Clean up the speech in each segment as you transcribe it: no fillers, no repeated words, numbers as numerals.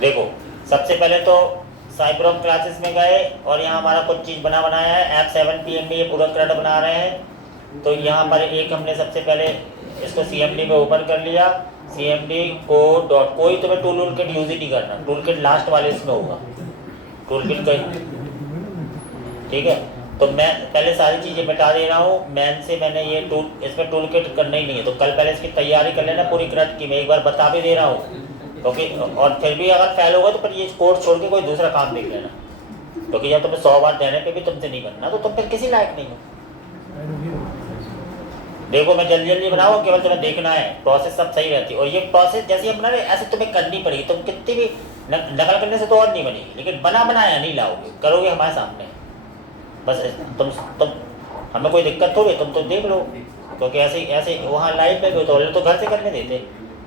देखो सबसे पहले तो साइबर क्लासेस में गए और यहाँ हमारा कुछ चीज़ बनाया है। ऐप 7 PM में ये पूरा क्रेड बना रहे हैं। तो यहाँ पर एक हमने सबसे पहले इसको CMD में ओपन कर लिया। CMD को डॉट कोई तो मैं टूल किट यूज ही नहीं करना, टूल किट लास्ट वाले इसमें होगा, टूल किट का, ठीक है। तो मैं पहले सारी चीज़ें बता दे रहा हूँ। मैन से मैंने ये इसमें टूल किट करना ही नहीं है, तो कल पहले इसकी तैयारी कर लेना पूरी क्रेड की। मैं एक बार बता भी दे रहा हूँ क्योंकि और फिर भी अगर फेल होगा तो फिर ये कोर्स छोड़ के कोई दूसरा काम देख लेना, क्योंकि जब तुम्हें 100 बार देने पे भी तुमसे नहीं बनना तो तुम फिर किसी लायक नहीं हो। देखो मैं जल्दी जल्दी बनाऊँ, केवल तुम्हें देखना है, प्रोसेस सब सही रहती है। और ये प्रोसेस जैसे हम बना रहे ऐसे तुम्हें करनी पड़ेगी। तुम कितनी भी नकल करने से तो और नहीं बनेगी, लेकिन बनाया नहीं लाओगे, करोगे हमारे सामने बस। तुम हमें कोई दिक्कत थोड़ी, तुम तो देख लो, क्योंकि ऐसे वहाँ लाइव में भी तो घर से करने देते।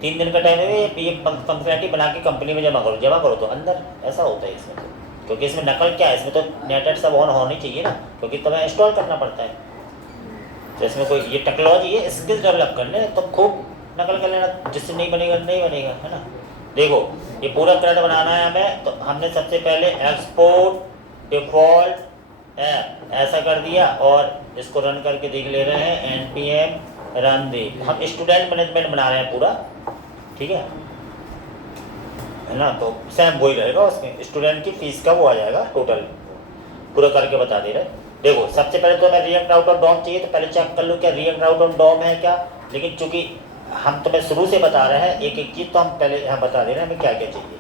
3 दिन का टाइम है, ये फंक्शनलिटी बना के कंपनी में जमा करो तो अंदर ऐसा होता है इसमें। तो क्योंकि इसमें नकल क्या है, इसमें तो नेट सब ऑन होनी चाहिए ना, क्योंकि तुम्हें इंस्टॉल करना पड़ता है। तो इसमें कोई ये टेक्नोलॉजी है, स्किल्स डेवलप कर ले, तुम खूब नकल कर लेना, जिससे नहीं बनेगा है ना। देखो ये पूरा क्रेड बनाना है हमें, तो हमने सबसे पहले एक्सपोर्ट डिफॉल्ट ऐप ऐसा कर दिया और इसको रन करके देख ले रहे हैं। NPM रन दे, हम स्टूडेंट मैनेजमेंट बना रहे हैं पूरा, ठीक है ना। तो सेम वही रहेगा, उसमें स्टूडेंट की फीस का वो आ जाएगा, टोटल पूरा करके बता दे रहे। देखो सबसे पहले तो मैं रिएक्ट आउट ऑफ डॉम चाहिए, तो पहले चेक कर लूँ क्या रिएक्ट आउट ऑफ डॉम है क्या। लेकिन चूंकि हम तुम्हें शुरू से बता रहे हैं एक चीज़, तो हम पहले यहाँ बता दे रहे हैं हमें क्या क्या चाहिए।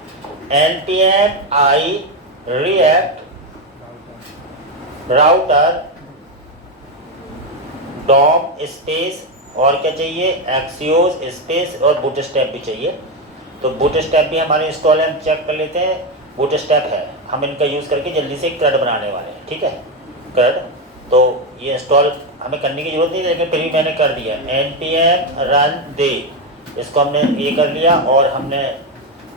NPM I react router DOM space और क्या चाहिए, एक्सियोस स्पेस और बूटस्ट्रैप भी चाहिए। तो बूटस्ट्रैप भी हमारे इंस्टॉल है, हम चेक कर लेते हैं। बूटस्ट्रैप है, हम इनका यूज़ करके जल्दी से क्रेड बनाने वाले हैं, ठीक है। क्रेड तो ये इंस्टॉल हमें करने की जरूरत नहीं, लेकिन फिर भी मैंने कर दिया। NPM रन दे, इसको हमने ये कर लिया। और हमने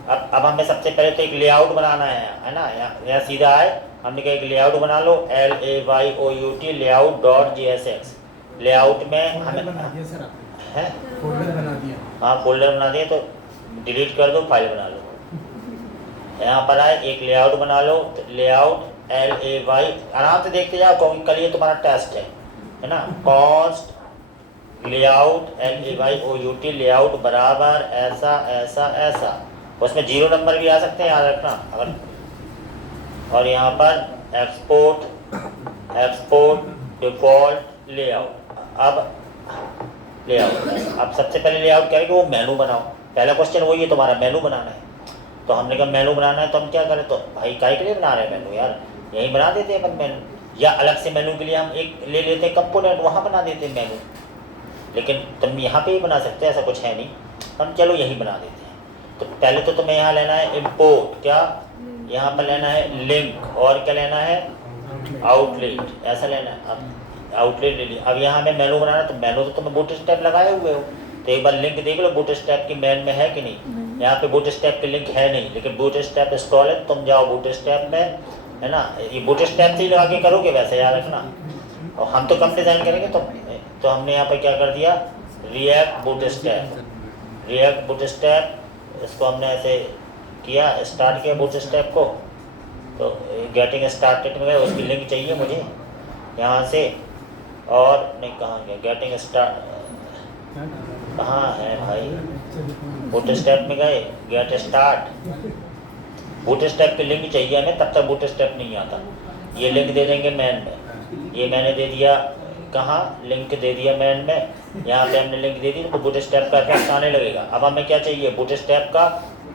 अब हमें सबसे पहले तो एक लेआउट बनाना है ना। यहाँ सीधा आए, हमने कहा एक लेआउट बना लो, LAYOUT layout.jsx। लेआउट में हमें है फोल्डर बना दिया, हाँ फोल्डर बना दिया, तो डिलीट कर दो, फाइल बना लो। यहाँ पर आए एक लेआउट बना लो, तो लेआउट LAY, आराम से देखते जाओ क्योंकि कल ये तुम्हारा टेस्ट है ना। कॉस्ट लेआउट LAYOUT लेआउट बराबर ऐसा ऐसा ऐसा, उसमें 0 नंबर भी आ सकते हैं, याद रखना अगर। और यहाँ पर एक्सपोर्ट डिफॉल्ट लेआउट। अब लेआउट, अब सबसे पहले लेआउट करेंगे वो मेनू बनाओ। पहला क्वेश्चन वही है तुम्हारा, मेनू बनाना है। तो हमने कहा मेनू बनाना है, तो हम क्या करें, तो भाई काहे के लिए बना रहे हैं मेनू, यार यहीं बना देते हैं अपन मेनू, या अलग से मेनू के लिए हम एक ले लेते हैं कंपोनेंट, वहाँ बना देते हैं मेनू। लेकिन तुम यहाँ पे ही बना सकते हैं, ऐसा कुछ है नहीं, हम चलो यहीं बना देते हैं। तो पहले तो तुम्हें यहाँ लेना है इम्पोर्ट, क्या यहाँ पर लेना है लिंक, और क्या लेना है आउटलेट, ऐसा लेना है। अब आउटलेट ले लिया। अब यहाँ हमें मेनू बनाना है, तो मेनू तो तुम्हें बूटस्ट्रैप लगाए हुए हो, तो एक बार लिंक देख लो बूटस्ट्रैप की मेन में है कि नहीं। यहाँ पे बूटस्ट्रैप की लिंक है नहीं, लेकिन बूटस्ट्रैप इंस्टॉल है, तुम जाओ बूटस्ट्रैप में, है ना। ये बूटस्ट्रैप से ही लगा के करोगे वैसे, याद रखना। और हम तो कम डिज़ाइन करेंगे, तो हमने यहाँ पर क्या कर दिया, रिएक्ट बूटस्ट्रैप, इसको हमने ऐसे किया, स्टार्ट किया बूटस्ट्रैप को। तो गेटिंग स्टार्टेड में गए, उसकी लिंक चाहिए मुझे यहाँ से, और नहीं कहाँ गया गेटिंग स्टार्ट, कहाँ है भाई, बूटस्ट्रैप में गए, गेट स्टार्ट, बूटस्ट्रैप की लिंक चाहिए हमें, तब तक बूटस्ट्रैप नहीं आता। ये लिंक दे देंगे मैन में, ये मैंने दे दिया, कहाँ लिंक दे दिया मैन में, यहाँ पे हमने लिंक दे दी, तो बूटस्ट्रैप का इफेक्ट आने लगेगा। अब हमें क्या चाहिए, बूटस्ट्रैप का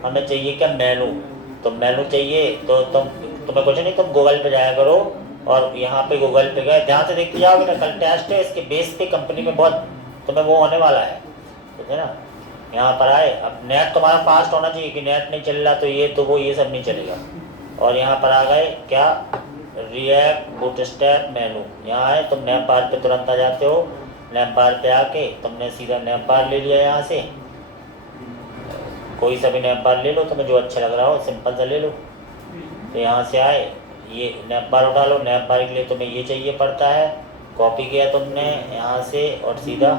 हमें चाहिए क्या, मेनू। तो मेनू चाहिए, तो तुम्हें कुछ नहीं, तुम गूगल पे जाया करो, और यहाँ पे गूगल पे गए, ध्यान से देखते जाओगे ना, कल टेस्ट है, इसके बेस पे कंपनी में बहुत तुम्हें वो होने वाला है, ठीक है ना। यहाँ पर आए, अब नेट तुम्हारा फास्ट होना चाहिए, कि नेट नहीं चल रहा तो ये सब नहीं चलेगा। और यहाँ पर आ गए क्या, रिएक्ट बूटस्ट्रैप मेनू, यहाँ आए, तुम नेम बार पे तुरंत आ जाते हो। नेम बार पे आके तुमने सीधा नेम बार ले लिया, यहाँ से कोई सा भी नेम बार ले लो, तुम्हें जो अच्छा लग रहा हो, सिंपल सा ले लो। तो यहाँ से आए, ये नेम बार उठा लो, नेम बार के लिए तुम्हें ये चाहिए पड़ता है, कॉपी किया तुमने यहाँ से, और सीधा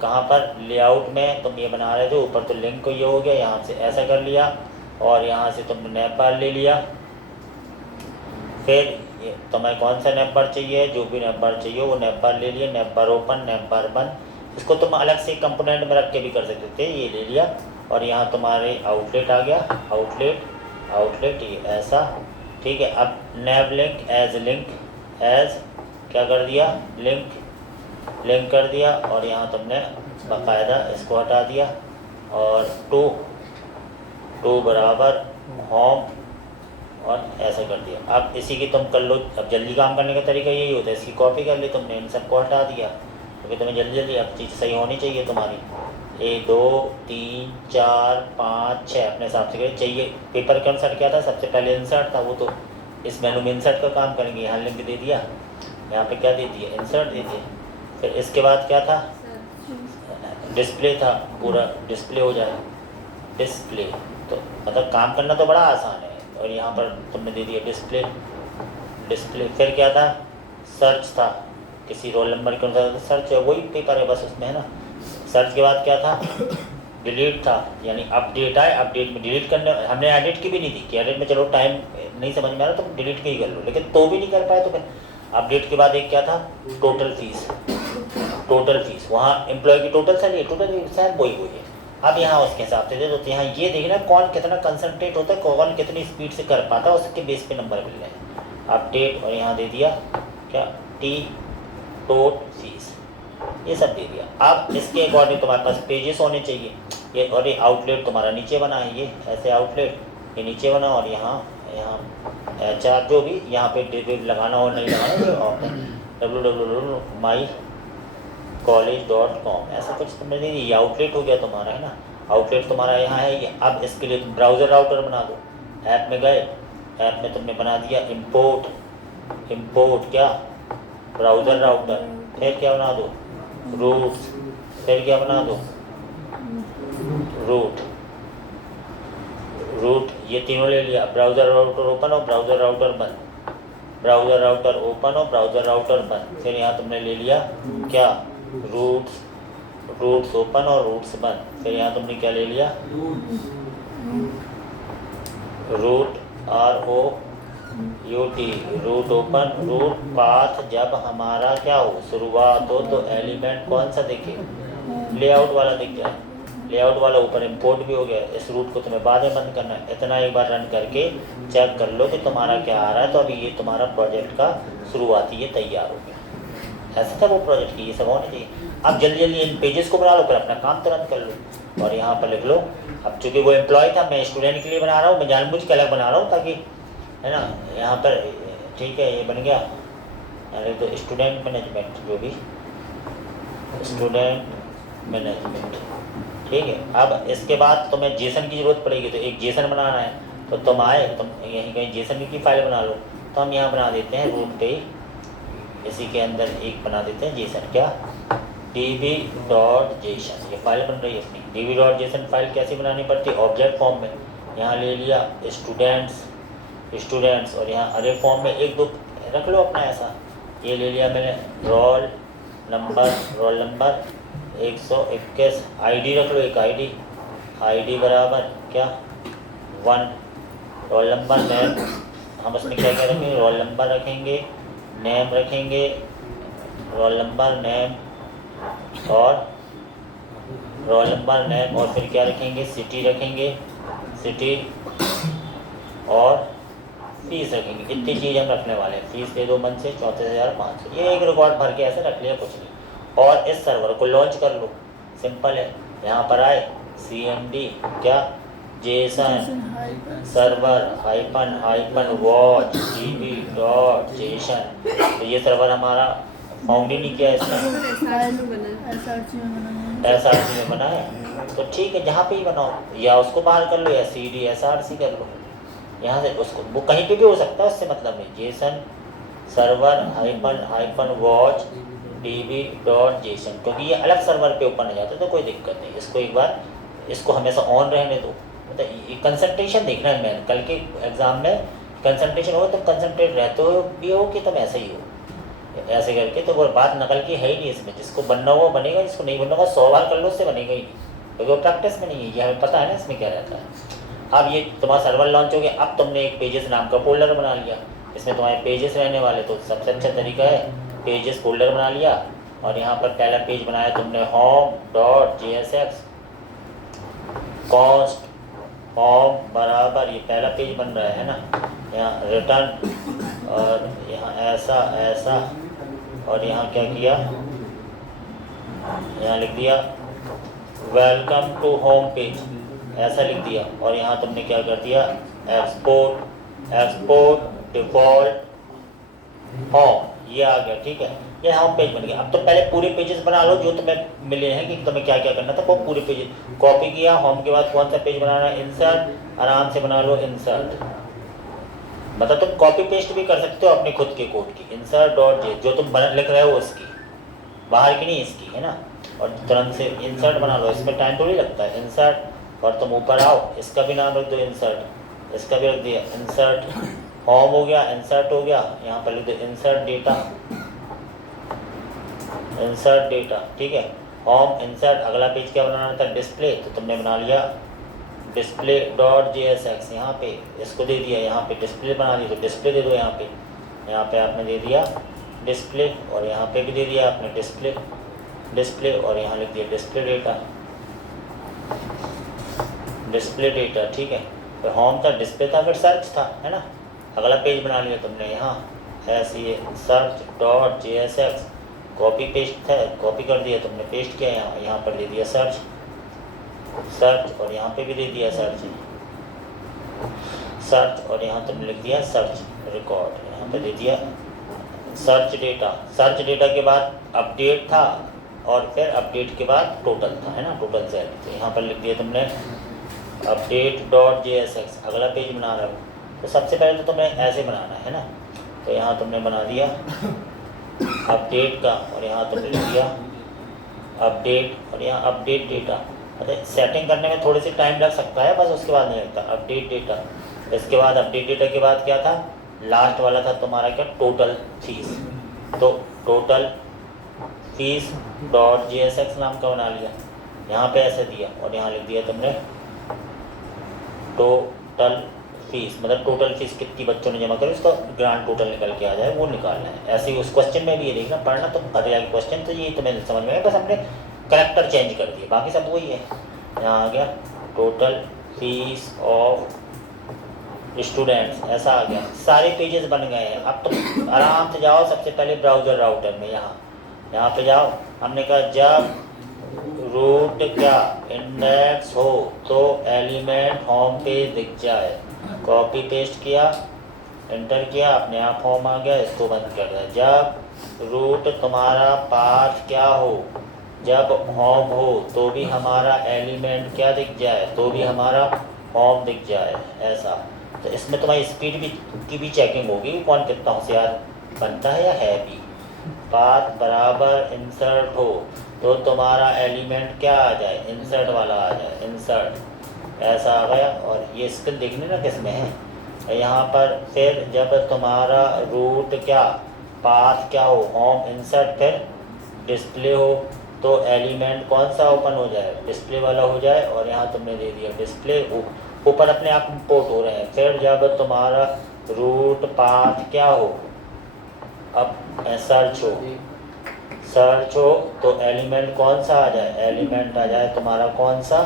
कहाँ पर लेआउट में तुम ये बना रहे थे, ऊपर तो लिंक को ये हो गया, यहाँ से ऐसा कर लिया और यहाँ से तुमने नैप बार ले लिया। फिर ये तुम्हें कौन सा नैप बार चाहिए, जो भी नैप बार चाहिए वो नैप बार ले लिया, नैप बार ओपन, नैप बार बंद। इसको तुम अलग से कंपोनेंट में रख के भी कर सकते थे, ये ले लिया और यहाँ तुम्हारे आउटलेट आ गया, आउटलेट ये ऐसा, ठीक है। अब नैब लिंक एज क्या कर दिया, लिंक कर दिया और यहाँ तुमने बाकायदा इसको हटा दिया और टू बराबर होम और ऐसा कर दिया। अब इसी की तुम कर लो, अब जल्दी काम करने का तरीका यही होता है, इसकी कॉपी कर ली तुमने, इन सबको हटा दिया क्योंकि तुम्हें जल्दी अब चीज़ सही होनी चाहिए तुम्हारी। 1 2 3 4 5 6 अपने हिसाब से चाहिए। पेपर के अनुसार क्या था, सबसे पहले इंसर्ट था, वो तो इस मेनू में इंसर्ट का काम करेंगे। यहाँ लिंक दे दिया, यहाँ पे क्या दे दिया, इंसर्ट दे दिया। फिर इसके बाद क्या था, डिस्प्ले था, पूरा डिस्प्ले हो जाए, डिस्प्ले। तो मतलब काम करना तो बड़ा आसान है। और यहाँ पर तुमने दे दिया डिस्प्ले। फिर क्या था, सर्च था, किसी रोल नंबर के अनुसार सर्च है, वही पेपर है बस उसमें, है ना। सर्च के बाद क्या था, डिलीट था, यानी अपडेट आए, अपडेट में डिलीट करने, हमने एडिट की भी नहीं थी कि एडिट में चलो टाइम नहीं समझ में आ रहा तो डिलीट के ही कर लो, लेकिन तो भी नहीं कर पाए तो फिर अपडेट के बाद एक क्या था, टोटल फीस, वहाँ एम्प्लॉय की टोटल सैलरी, टोटल शायद वही है। अब यहाँ उसके हिसाब से दे दो, यहाँ ये देखना कौन कितना कंसंट्रेट होता है, कौन कितनी स्पीड से कर पाता है, उसके बेस पे नंबर मिल रहे हैं। अपडेट और यहाँ दे दिया क्या, टोट फीस, ये सब दे दिया। अब इसके अकॉर्डिंग तुम्हारे पास पेजेस होने चाहिए, ये और ये आउटलेट तुम्हारा नीचे बना है, ये ऐसे आउटलेट ये नीचे बना और यहाँ चार जो भी यहाँ पे डेट लगाना हो नहीं लगाना, www.mycollege.com ऐसा कुछ तुमने दे दी, ये आउटलेट हो गया तुम्हारा, है ना। आउटलेट तुम्हारा यहाँ है ये। अब इसके लिए तुम ब्राउज़र राउटर बना दो। ऐप में गए, ऐप में तुमने बना दिया इम्पोर्ट क्या, ब्राउज़र राउटर। फिर क्या बना दो, रूट्स। फिर क्या बना दो, रूट। ये तीनों ले लिया। ब्राउज़र राउटर ओपन और ब्राउज़र राउटर बंद, ब्राउज़र राउटर ओपन और ब्राउज़र राउटर बंद। फिर यहाँ तुमने ले लिया क्या, रूट्स ओपन और रूट्स बंद। फिर यहाँ तुमने क्या ले लिया, route ROUT, route open, route path. जब हमारा क्या हो, शुरुआत हो तो एलिमेंट कौन सा दिखे, लेआउट वाला दिख जाए। लेआउट वाला ऊपर इंपोर्ट भी हो गया। इस रूट को तुम्हें बाद में बंद करना है। इतना एक बार रन करके चेक कर लो कि तुम्हारा क्या आ रहा है। तो अभी ये तुम्हारा प्रोजेक्ट का शुरुआती ये तैयार हो गया। ऐसा था वो प्रोजेक्ट की, ये सब होना चाहिए। अब जल्दी जल्दी इन पेजेस को बना लो, फिर अपना काम तुरंत कर लो। और यहाँ पर लिख लो, अब चूँकि वो एम्प्लॉय था, मैं स्टूडेंट के लिए बना रहा हूँ, मैं जानबूझ के अलग बना रहा हूँ ताकि, है ना, यहाँ पर ठीक है ये बन गया। अरे तो स्टूडेंट मैनेजमेंट, जो भी स्टूडेंट मैनेजमेंट, ठीक है। अब इसके बाद तुम्हें जेसन की ज़रूरत पड़ेगी, तो एक जेसन बनाना है। तो तुम आए, तुम यहीं कहीं जेसन की फाइल बना लो। तो हम यहाँ बना देते हैं रूट पे, इसी के अंदर एक बना देते हैं जेसन, क्या, db.json। ये फाइल बन रही है अपनी। db.json फाइल कैसे बनानी पड़ती है, ऑब्जेक्ट फॉर्म में। यहाँ ले लिया स्टूडेंट्स और यहाँ अरे फॉर्म में एक दो रख लो अपना ऐसा। ये ले लिया मैंने, रोल नंबर 121, आईडी रख लो, एक आईडी बराबर क्या 1, रोल नंबर नेम, हम उसमें क्या क्या रखेंगे, रोल नंबर रखेंगे, नेम रखेंगे, रोल नंबर नेम और रोल नंबर नेम, और फिर क्या रखेंगे, सिटी रखेंगे, सिटी और फीस रखेंगे। इतनी चीज़ हम रखने वाले हैं। फीस दे दो मन से 34,500। ये एक रिकॉर्ड भर के ऐसे रख लिया, कुछ नहीं। और इस सर्वर को लॉन्च कर लो, सिंपल है। यहाँ पर आए cmd क्या, जेसन सर्वर -वॉच db.json। तो ये सर्वर हमारा फाउंड ही नहीं किया इसमें, SRC में बना है। तो ठीक है, जहाँ पे ही बनाओ, या उसको बाहर कर लो या CDSRC कर लो। यहाँ से उसको वो कहीं पे भी हो सकता है, उससे मतलब नहीं। जेसन सर्वर -वॉच db.json, क्योंकि ये अलग सर्वर पे ओपन हो जाता है तो कोई दिक्कत नहीं। इसको एक बार, इसको हमेशा ऑन रहने दो। मतलब ये कंसंट्रेशन देखना है। मैं कल के एग्ज़ाम में कंसंट्रेशन हो, तुम कंसंट्रेट रहते हो भी हो कि तुम ऐसे ही हो। ऐसे करके। तो वो बात नकल की है ही नहीं इसमें, जिसको बनना हुआ बनेगा, जिसको नहीं बनना होगा 100 बार कर लो उससे बनेगा ही नहीं, क्योंकि वो प्रैक्टिस में नहीं है। ये हमें पता है ना इसमें क्या रहता है। अब ये तुम्हारा सर्वर लॉन्च हो गया, अब तुमने एक पेजेस नाम का फोल्डर बना लिया, इसमें तुम्हारे पेजेस रहने वाले। तो सबसे अच्छा तरीका है पेजेस फोल्डर बना लिया, और यहाँ पर पहला पेज बनाया तुमने home.jsx कॉस्ट होम बराबर, ये पहला पेज बन रहा है ना, यहाँ रिटर्न, और यहाँ ऐसा ऐसा, और यहाँ क्या किया, यहाँ लिख दिया वेलकम टू होम पेज, ऐसा लिख दिया। और यहाँ तुमने क्या कर दिया, एक्सपोर्ट डिफ़ॉल्ट होम, ये आ गया। ठीक है, ये होम पेज बन गया। अब तो पहले पूरे पेजेस बना लो जो तुम्हें मिले हैं कि तुम्हें क्या क्या करना था, वो पूरे पेज कॉपी किया। होम के बाद कौन सा पेज बनाना है, इंसर्ट, आराम से बना लो इंसर्ट। मतलब तुम कॉपी पेस्ट भी कर सकते हो अपने खुद के कोड की, insert.j जो तुम लिख रहे हो उसकी, बाहर की नहीं इसकी, है ना। और तुरंत से इंसर्ट बना लो, इसमें टाइम थोड़ी लगता है। इंसर्ट, और तुम ऊपर आओ, इसका भी नाम रख दो इंसर्ट, इसका भी रख दिया इंसर्ट। होम हो गया, इंसर्ट हो गया, यहाँ पर लिख दो इंसर्ट डेटा, इंसर्ट डेटा। ठीक है, होम इंसर्ट। अगला पेज क्या बनाना था, डिस्प्ले, तो तुमने बना लिया display.jsx, यहाँ पे इसको दे दिया, यहाँ पे डिस्प्ले बना दी तो डिस्प्ले दे दो। यहाँ पे आपने दे दिया डिस्प्ले, और यहाँ पे भी दे दिया आपने डिस्प्ले, और यहाँ लिख दिया डिस्प्ले डेटा। ठीक है, फिर होम था, डिस्प्ले था, फिर सर्च था, है ना। अगला पेज बना लिया तुमने, यहाँ ऐसे ये search.jsx, कॉपी पेस्ट है, कॉपी कर दिया तुमने, पेस्ट किया, यहाँ पर दे दिया सर्च, और यहाँ पे भी दे दिया सर्च, और यहाँ तुमने लिख दिया सर्च रिकॉर्ड, यहाँ पे दे दिया सर्च डेटा के बाद अपडेट था, और फिर अपडेट के बाद टोटल था, है ना, टोटल सेट। तो यहाँ पर लिख दिया तुमने update.jsx। अगला पेज बना रहे हो, तो सबसे पहले तो तुम्हें ऐसे बनाना है ना। तो यहाँ तुमने बना दिया अपडेट का, और यहाँ तुमने लिख दिया अपडेट, और यहाँ अपडेट डेटा। मतलब सेटिंग करने में थोड़ी सी टाइम लग सकता है, बस उसके बाद नहीं लगता। अपडेट डेटा, इसके बाद अपडेट डेटा के बाद क्या था, लास्ट वाला था तुम्हारा क्या, टोटल फीस। तो टोटल फीस .jsx नाम का बना लिया, यहाँ पे ऐसे दिया, और यहाँ लिख दिया तुमने टोटल फीस, मतलब टोटल फीस कितनी बच्चों ने जमा करी, उसका ग्रांड टोटल निकल के आ जाए, वो निकालना है। ऐसे ही उस क्वेश्चन में भी ये देखना, पढ़ना तो पता जाएगा क्वेश्चन, तो ये तुम्हें समझ में आया, बस हमने करेक्टर चेंज कर दिए, बाकी सब वही है। यहाँ आ गया टोटल फीस ऑफ स्टूडेंट्स, ऐसा आ गया, सारे पेजेस बन गए हैं। अब तुम आराम से जाओ, सबसे पहले ब्राउज़र राउटर में यहाँ पे जाओ। हमने कहा जब रूट क्या इंडेक्स हो तो एलिमेंट होम पेज दिख जाए, कॉपी पेस्ट किया, एंटर किया, अपने आप होम आ गया, इसको बंद कर दिया। जब रूट तुम्हारा पाथ क्या हो, जब होम हो तो भी हमारा एलिमेंट क्या दिख जाए, तो भी हमारा होम दिख जाए, ऐसा। तो इसमें तुम्हारी स्पीड की भी चेकिंग होगी, कौन कितना होशियार बनता है या है भी। पाथ बराबर इंसर्ट हो तो तुम्हारा एलिमेंट क्या आ जाए, इंसर्ट वाला आ जाए, इंसर्ट, ऐसा आ गया। और ये स्किल देखने ना किस में है, यहाँ पर फिर जब तुम्हारा रूट क्या पाथ क्या हो, होम इंसर्ट, फिर डिस्प्ले हो तो एलिमेंट कौन सा ओपन हो जाए, डिस्प्ले वाला हो जाए। और यहाँ तुमने दे दिया डिस्प्ले, ऊपर अपने आप इंपोर्ट हो रहे हैं। फिर जब तुम्हारा रूट पाथ क्या हो, अब सर्च हो तो एलिमेंट कौन सा आ जाए, एलिमेंट आ जाए तुम्हारा कौन सा,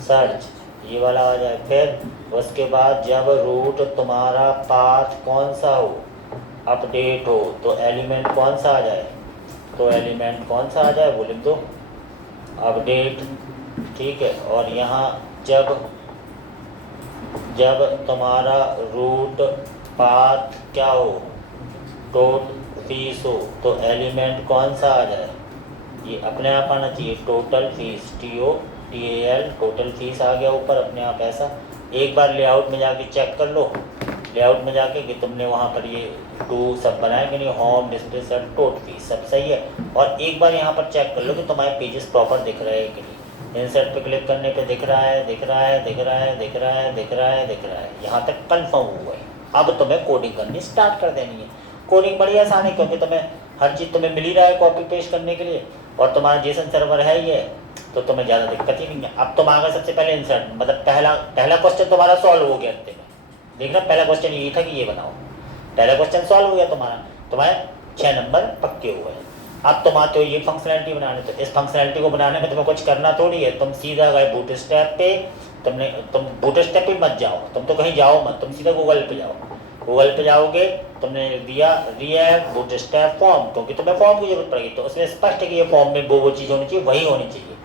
सर्च, ये वाला आ जाए। फिर उसके बाद जब रूट तुम्हारा पाथ कौन सा हो, अपडेट हो तो एलिमेंट कौन सा आ जाए, तो एलिमेंट कौन सा आ जाए वो लिख दो, अपडेट। ठीक है, और यहाँ जब तुम्हारा रूट पाथ क्या हो, टोटल फीस हो तो एलिमेंट कौन सा आ जाए, ये अपने आप आना चाहिए, total fees, TOTAL, total fees आ गया ऊपर अपने आप। ऐसा एक बार लेआउट में जाके चेक कर लो, लेआउट में जाके कि तुमने वहाँ पर ये टू सब बनाए कि नहीं, home, display, search, total fees सब सही है। और एक बार यहाँ पर चेक कर लो कि तुम्हारे पेजेस प्रॉपर दिख रहे हैं कि नहीं। इंसर्ट पे क्लिक करने पे दिख रहा है, यहाँ तक कंफर्म हुआ है। अब तुम्हें कोडिंग करनी स्टार्ट कर देनी है। कोडिंग बड़ी आसान है, क्योंकि तुम्हें हर चीज़ तुम्हें मिल ही रहा है कॉपी पेस्ट करने के लिए, और तुम्हारा जेसन सर्वर है ये, तो तुम्हें ज़्यादा दिक्कत ही नहीं है। अब तुम आगे सबसे पहले इंसर्ट, मतलब पहला क्वेश्चन तुम्हारा सॉल्व हो गया अंत में। देखना पहला क्वेश्चन यही था कि ये बनाओ, पहला क्वेश्चन सॉल्व हो गया तुम्हारे 6 नंबर पक्के हुए हैं। अब तुम आते हो ये फंक्शनैलिटी बनाने, तो इस फंक्शनैलिटी को बनाने में तुम्हें कुछ करना थोड़ी है, तुम सीधा गए बूटस्ट्रैप पे। तुम बूटस्ट्रैप पे मत जाओ, तुम तो कहीं जाओ मत, तुम सीधा गूगल पे जाओ। गूगल पे जाओगे, तुमने दिया रिएक्ट बूटस्ट्रैप फॉर्म, क्योंकि तुम्हें फॉर्म की जरूरत पड़ेगी, तो उसमें स्पष्ट है कि ये फॉर्म में वो चीज़ होनी चाहिए, वही होनी चाहिए।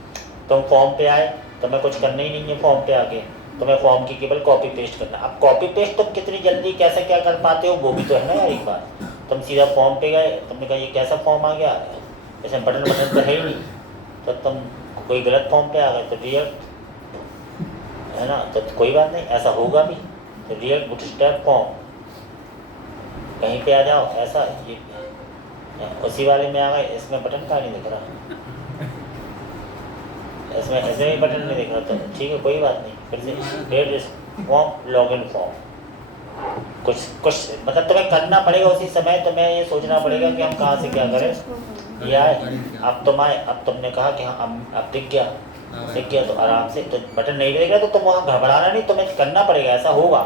तुम फॉर्म पे आए, तुम्हें कुछ करना ही नहीं है फॉर्म पे आके, तुम्हें फॉर्म की केवल कॉपी पेस्ट करना। अब कॉपी पेस्ट तुम कितनी जल्दी कैसे क्या कर पाते हो वो भी तो है ना यार। एक बार तुम सीधा फॉर्म पे गए, तुमने कहा ये कैसा फॉर्म आ गया, इसमें बटन तो है ही नहीं, तो तुम कोई गलत फॉर्म पे आ गए, तो रिएक्ट है ना, तो कोई बात नहीं, ऐसा होगा भी। तो रिएक्ट बूटस्ट्रैप फॉर्म कहीं पे आ जाओ, ऐसा ये उसी वाले में आ गए, इसमें बटन का नहीं दिख रहा, इसमें ऐसे भी बटन नहीं दिख रहा, तो ठीक है कोई बात नहीं। फिर से क्रिएट फॉर्म, लॉगिन फॉर्म, कुछ मतलब तुम्हें करना पड़ेगा उसी समय, तुम्हें ये सोचना पड़ेगा कि हम कहाँ से क्या करें। या अब तुमने कहा कि हाँ अब दिख गया तो आराम से, तो बटन नहीं दिखेगा तो तुम वहाँ घबराना नहीं, तुम्हें करना पड़ेगा, ऐसा होगा।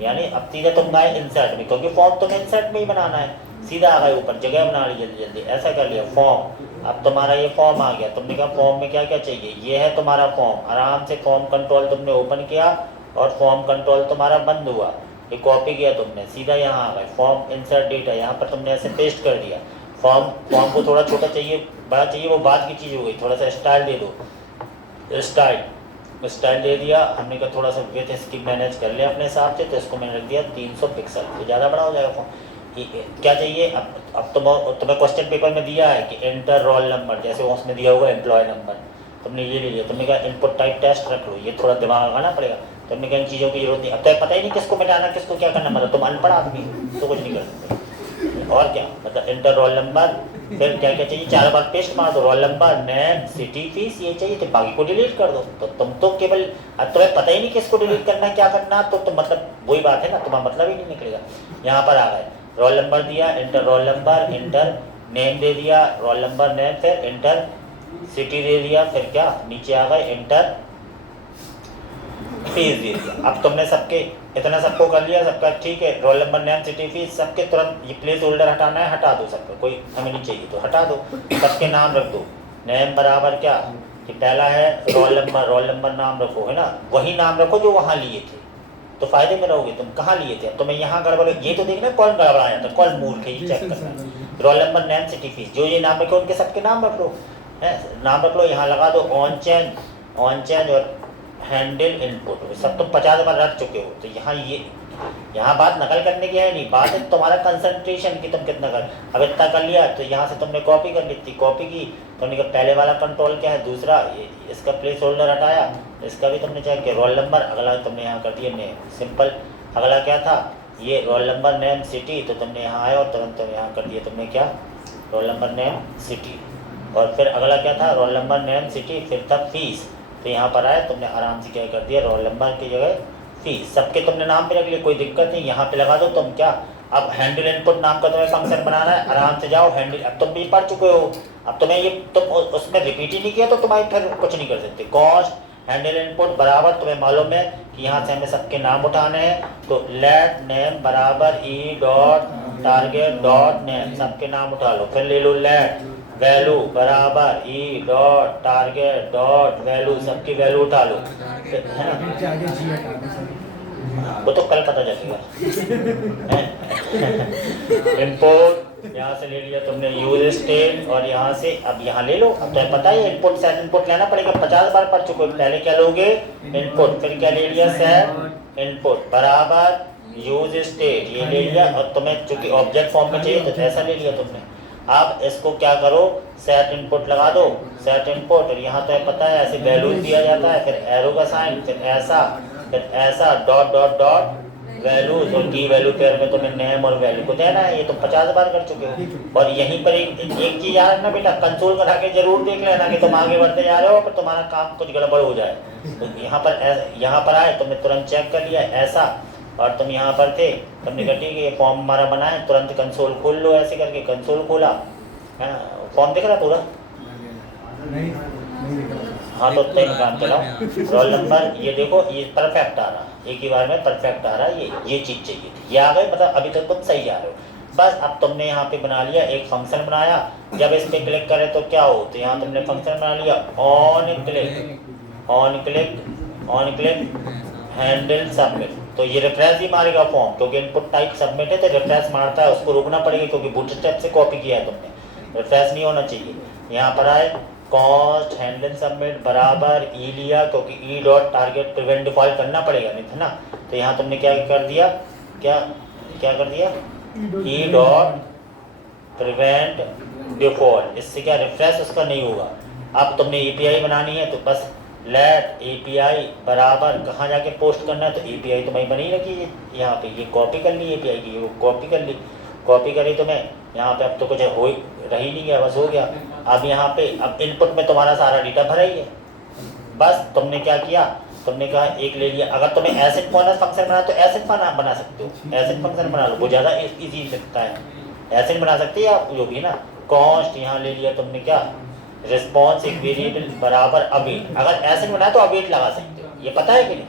यानी अब सीधा तुम गए इंसर्ट में, क्योंकि फॉर्म तुम्हें इंसर्ट में ही बनाना है, सीधा आ गए ऊपर, जगह बना ली जल्दी जल्दी, ऐसा कर लिया फॉर्म। अब तुम्हारा ये फॉर्म आ गया, तुमने कहा फॉर्म में क्या क्या चाहिए, ये है तुम्हारा फॉर्म, आराम से फॉर्म कंट्रोल तुमने ओपन किया और फॉर्म कंट्रोल तुम्हारा बंद हुआ, ये कॉपी किया तुमने, सीधा यहाँ आ गए फॉर्म इंसर्ट डेटा, यहाँ पर तुमने ऐसे पेस्ट कर दिया। फॉर्म को थोड़ा छोटा चाहिए बड़ा चाहिए वो बात की चीज़ हो गई, थोड़ा सा स्टाइल दे दो, स्टाइल दे दिया हमने, कहा थोड़ा सा विथ इसकी मैनेज कर लिया अपने हिसाब से, तो इसको मैंने रख दिया 300 पिक्सल, तो ज़्यादा बड़ा हो जाएगा फॉर्म। क्या चाहिए अब तुम्हें क्वेश्चन पेपर में दिया है कि एंटर रोल नंबर, जैसे उसमें दिया हुआ एम्प्लॉय नंबर, तुमने ये ले लिया, तुमने कहा इनपुट टाइप टेस्ट रख लो, ये थोड़ा दिमाग लगाना पड़ेगा, तुमने कहा इन चीज़ों की जरूरत नहीं, अब तो पता ही नहीं किसको मिटाना किसको क्या करना, मतलब तुम अनपढ़ आदमी तो कुछ नहीं कर सकते। और क्या मतलब एंटर रोल नंबर, फिर क्या क्या चाहिए 4 बार पेस्ट मार दो, role number name city fees ये चाहिए, तो बाकी को डिलीट कर दो, तो तुम तो केवल अब तुम्हें पता ही नहीं किसको डिलीट करना है क्या करना, तो मतलब वही बात है ना, तुम्हारा मतलब ही नहीं निकलेगा। यहाँ पर आ गए रोल नंबर दिया, enter roll number, enter name दे दिया, रोल नंबर नेम, फिर एंटर सिटी दे दिया, फिर क्या नीचे आ गए एंटर फीस दे दिया। अब तुमने सबको कर लिया, सबका ठीक है, role number name city fees सबके तुरंत ये प्लेस होल्डर हटाना है, हटा दो सबका, कोई हमें नहीं चाहिए तो हटा दो, सबके नाम रख दो, नेम बराबर क्या कि पहला है रोल नंबर नाम रखो, है ना, वही नाम रखो जो वहाँ लिए थे, तो फायदे में रहोगे। तुम कहाँ लिए थे, अब तुम्हें यहाँ गड़बड़, ये तो देखना कौन गड़बड़ाया था, कौन मूर्ख है, ये चेक करना। Role number name city fees जो ये नाम रखे उनके सबके नाम रख लो, है नाम रख लो, यहाँ लगा दो ऑन चेंज और हैंडल इनपुट, सब तुम 50 बार रख चुके हो, तो यहाँ बात नकल करने की है नहीं, बात है तुम्हारा कंसंट्रेशन कि तुम कितना कर, अब इतना कर लिया तो यहाँ से तुमने कॉपी कर ली थी, कॉपी की तुमने कहा पहले वाला कंट्रोल क्या है, दूसरा इसका प्लेस होल्डर हटाया, इसका भी तुमने चेक किया, रोल नंबर अगला तुमने यहाँ कर दिया नेम, सिंपल। अगला क्या था ये रोल नंबर नेम सिटी, तो तुमने यहाँ आया और तुरंत तुम यहाँ कर दिया, तुमने क्या रोल नंबर नेम सिटी, और फिर अगला क्या था रोल नंबर नेम सिटी, फिर था फीस, तो यहाँ पर आए तुमने आराम से क्या कर दिया रोल नंबर की जगह फीस, सबके तुमने नाम पे रख लिए, कोई दिक्कत नहीं, यहाँ पे लगा दो तुम क्या। अब हैंडल इनपुट नाम का तुम्हें फंक्शन बनाना है, आराम से जाओ हैंडल, अब तुम भी पढ़ चुके हो, अब तुम्हें ये तुम उसमें रिपीट ही नहीं किया तो तुम्हारी फिर कुछ नहीं कर सकते। कॉस्ट हैंडल इनपुट बराबर तुम्हें मालूम है कि यहाँ से हमें सबके नाम उठाने हैं, तो लेट नेम बराबर E dot target dot name, सबके नाम उठा लो, फिर ले लो लेट वैल्यू बराबर E dot target dot value, सबकी वैल्यू उठा लो, है ना, वो तो कल पता चलेगा। इनपुट यहाँ से ले लिया तुमने यूज स्टेट, और यहाँ से अब यहाँ ले लो, अब तो पता है इनपुट सेट इनपुट लेना पड़ेगा, 50 बार पढ़ चुके हो, पहले क्या लोगे इनपुट, फिर क्या ले लिया सेट इनपुट बराबर यूज स्टेट, ये ले लिया, और तुम्हें चूंकि ऑब्जेक्ट फॉर्म में चाहिए तो ऐसा ले लिया तुमने। अब इसको क्या करो सेट इनपुट लगा दो, सेट इनपुट, और यहाँ तो पता है ऐसे वैल्यूज दिया जाता है, फिर एरो का साइन, फिर ऐसा डॉट डॉट डॉट वैल्यूज, और की वैल्यू पेयर में तुम्हें नेम और वैल्यू को देना है, ये तुम 50 बार कर चुके हो। और यहीं पर एक चीज़ याद रखना बेटा, कंसोल करा के जरूर देख लेना कि तुम आगे बढ़ते जा रहे हो पर तुम्हारा काम कुछ गड़बड़ हो जाए। तो यहाँ पर आए तुमने तुरंत चेक कर लिया ऐसा, और तुम यहाँ पर थे, तुमने कहा ठीक है ये फॉर्म हमारा बना है, तुरंत कंसोल खोल लो, ऐसे करके कंसोल खोला, फॉर्म दिख रहा है पूरा? नहीं हाँ तो तय काम चलाओ। रोल नंबर ये देखो, ये परफेक्ट आ रहा है, एक ही बार में परफेक्ट आ रहा है। ये चीज़ चाहिए थी, ये आ गए, मतलब अभी तक तुम सही जा रहे हो। बस अब तुमने यहाँ पे बना लिया, एक फंक्शन बनाया। जब इस पे क्लिक करें तो क्या हो, तो यहाँ तुमने फंक्शन बना लिया, ऑन क्लिक हैंडल सबमिट। तो ये रिफ्रेश ही मारेगा फॉर्म, क्योंकि इनपुट टाइप सबमिट है तो रिफ्रेश मारता है, उसको रुकना पड़ेगा क्योंकि बूटस्ट्रैप से कॉपी किया है तुमने, रिफ्रेश नहीं होना चाहिए। यहाँ पर आए कॉस्ट हैंडल सबमिट बराबर ई लिया, क्योंकि E dot target prevent default करना पड़ेगा, नहीं था ना। तो यहाँ तुमने क्या कर दिया, क्या कर दिया, ई डॉट प्रिवेंट डिफॉल्ट। इससे क्या रिफ्रेश उसका नहीं होगा। अब तुमने एपीआई बनानी है तो बस लेट एपीआई बराबर कहाँ जाके पोस्ट करना है, तो एपीआई तो मैं बनी रखी है यहाँ पे, ये कॉपी कर ली एपीआई की, वो कॉपी कर ली, कॉपी करी तो मैं यहाँ पे अब तो कुछ हो रही नहीं गया, बस हो गया। अब यहाँ पे अब इनपुट में तुम्हारा सारा डेटा भरा ही है। बस तुमने क्या किया, तुमने कहा एक ले लिया। अगर तुम्हें एसिड फंक्शन बना तो एसिड बना सकते हो, एसिड फंक्शन बना लो, वो ज़्यादा इजी लगता है। एसिड बना सकते हैं आप जो भी ना। कॉस्ट यहाँ ले लिया तुमने, क्या रिस्पॉन्स एक वेरिएबल बराबर अवेट। अगर एसिड बनाया तो अवेट लगा सकते हो, ये पता है कि नहीं।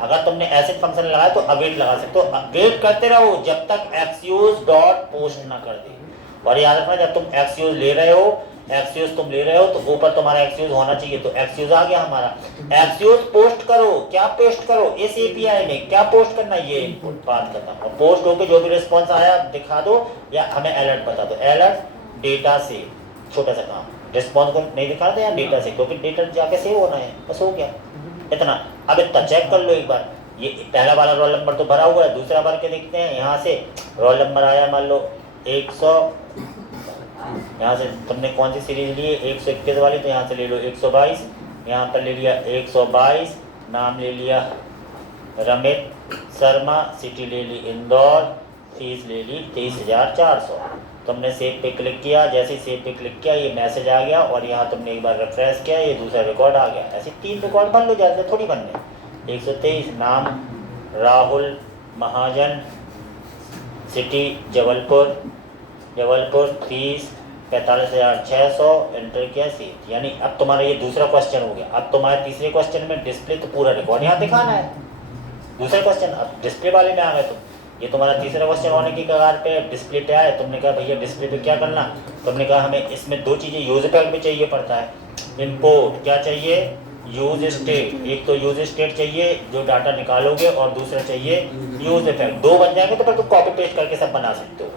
अगर तुमने एसिड फंक्शन लगाया तो अवेट लगा सकते हो। वेट करते रहो जब तक एक्सयूज डॉट पोस्ट ना कर दे। और याद रखना, जब तुम एक्सयूज ले रहे हो तो ऊपर तुम्हारा एक्सयूज होना चाहिए। तो एक्सयूज आ गया हमारा, एक्सयूज पोस्ट करो। क्या पोस्ट करो, इस एपीआई में क्या पोस्ट करना, ये इनपुट बात करना। और पोस्ट होकर जो भी रिस्पॉन्स आया दिखा दो या हमें अलर्ट बता दो। अलर्ट डेटा से, छोटा सा काम, रिस्पॉन्स को नहीं दिखा दे या डेटा से, क्योंकि डेटा जाके सेव होना है, बस हो गया इतना। अब इतना चेक कर लो एक बार, ये पहला वाला रोल नंबर तो भरा हुआ है, दूसरा भर के देखते हैं। यहाँ से रोल नंबर आया मान लो 100, यहाँ से तुमने कौन सी सीरीज ली है 121 वाली, तो यहाँ से ले लो 122, यहाँ पर ले लिया 122, नाम ले लिया रमित शर्मा, सिटी ले ली इंदौर, फीस ले ली 23,400। तुमने सेव पे क्लिक किया, जैसे ही सेव पे क्लिक किया ये मैसेज आ गया, और यहाँ तुमने एक बार रिफ्रेश किया, ये दूसरा रिकॉर्ड आ गया। ऐसे 3 रिकॉर्ड बन लो, ज़्यादा थोड़ी बनने। 123, नाम राहुल महाजन, सिटी जबलपुर, फीस 45,600, एंटर किया, सेव। यानी अब तुम्हारा ये दूसरा क्वेश्चन हो गया। अब तुम्हारे तीसरे क्वेश्चन में डिस्प्ले तो पूरा रिकॉर्ड यहाँ दिखाना है। दूसरा क्वेश्चन अब डिस्प्ले वाले में आ गए तुम। ये तुम्हारा तीसरा क्वेश्चन होने की कगार पे, डिस्प्ले पे आए। तुमने कहा भैया डिस्प्ले पे क्या करना, तुमने कहा हमें इसमें 2 चीज़ें यूज इफेक्ट भी चाहिए पड़ता है। इम्पोर्ट क्या चाहिए, यूज स्टेट। एक तो यूज स्टेट चाहिए जो डाटा निकालोगे, और दूसरा चाहिए यूज इफेक्ट। 2 बन जाएंगे तो फिर तुम कॉपी पेस्ट करके सब बना सकते हो।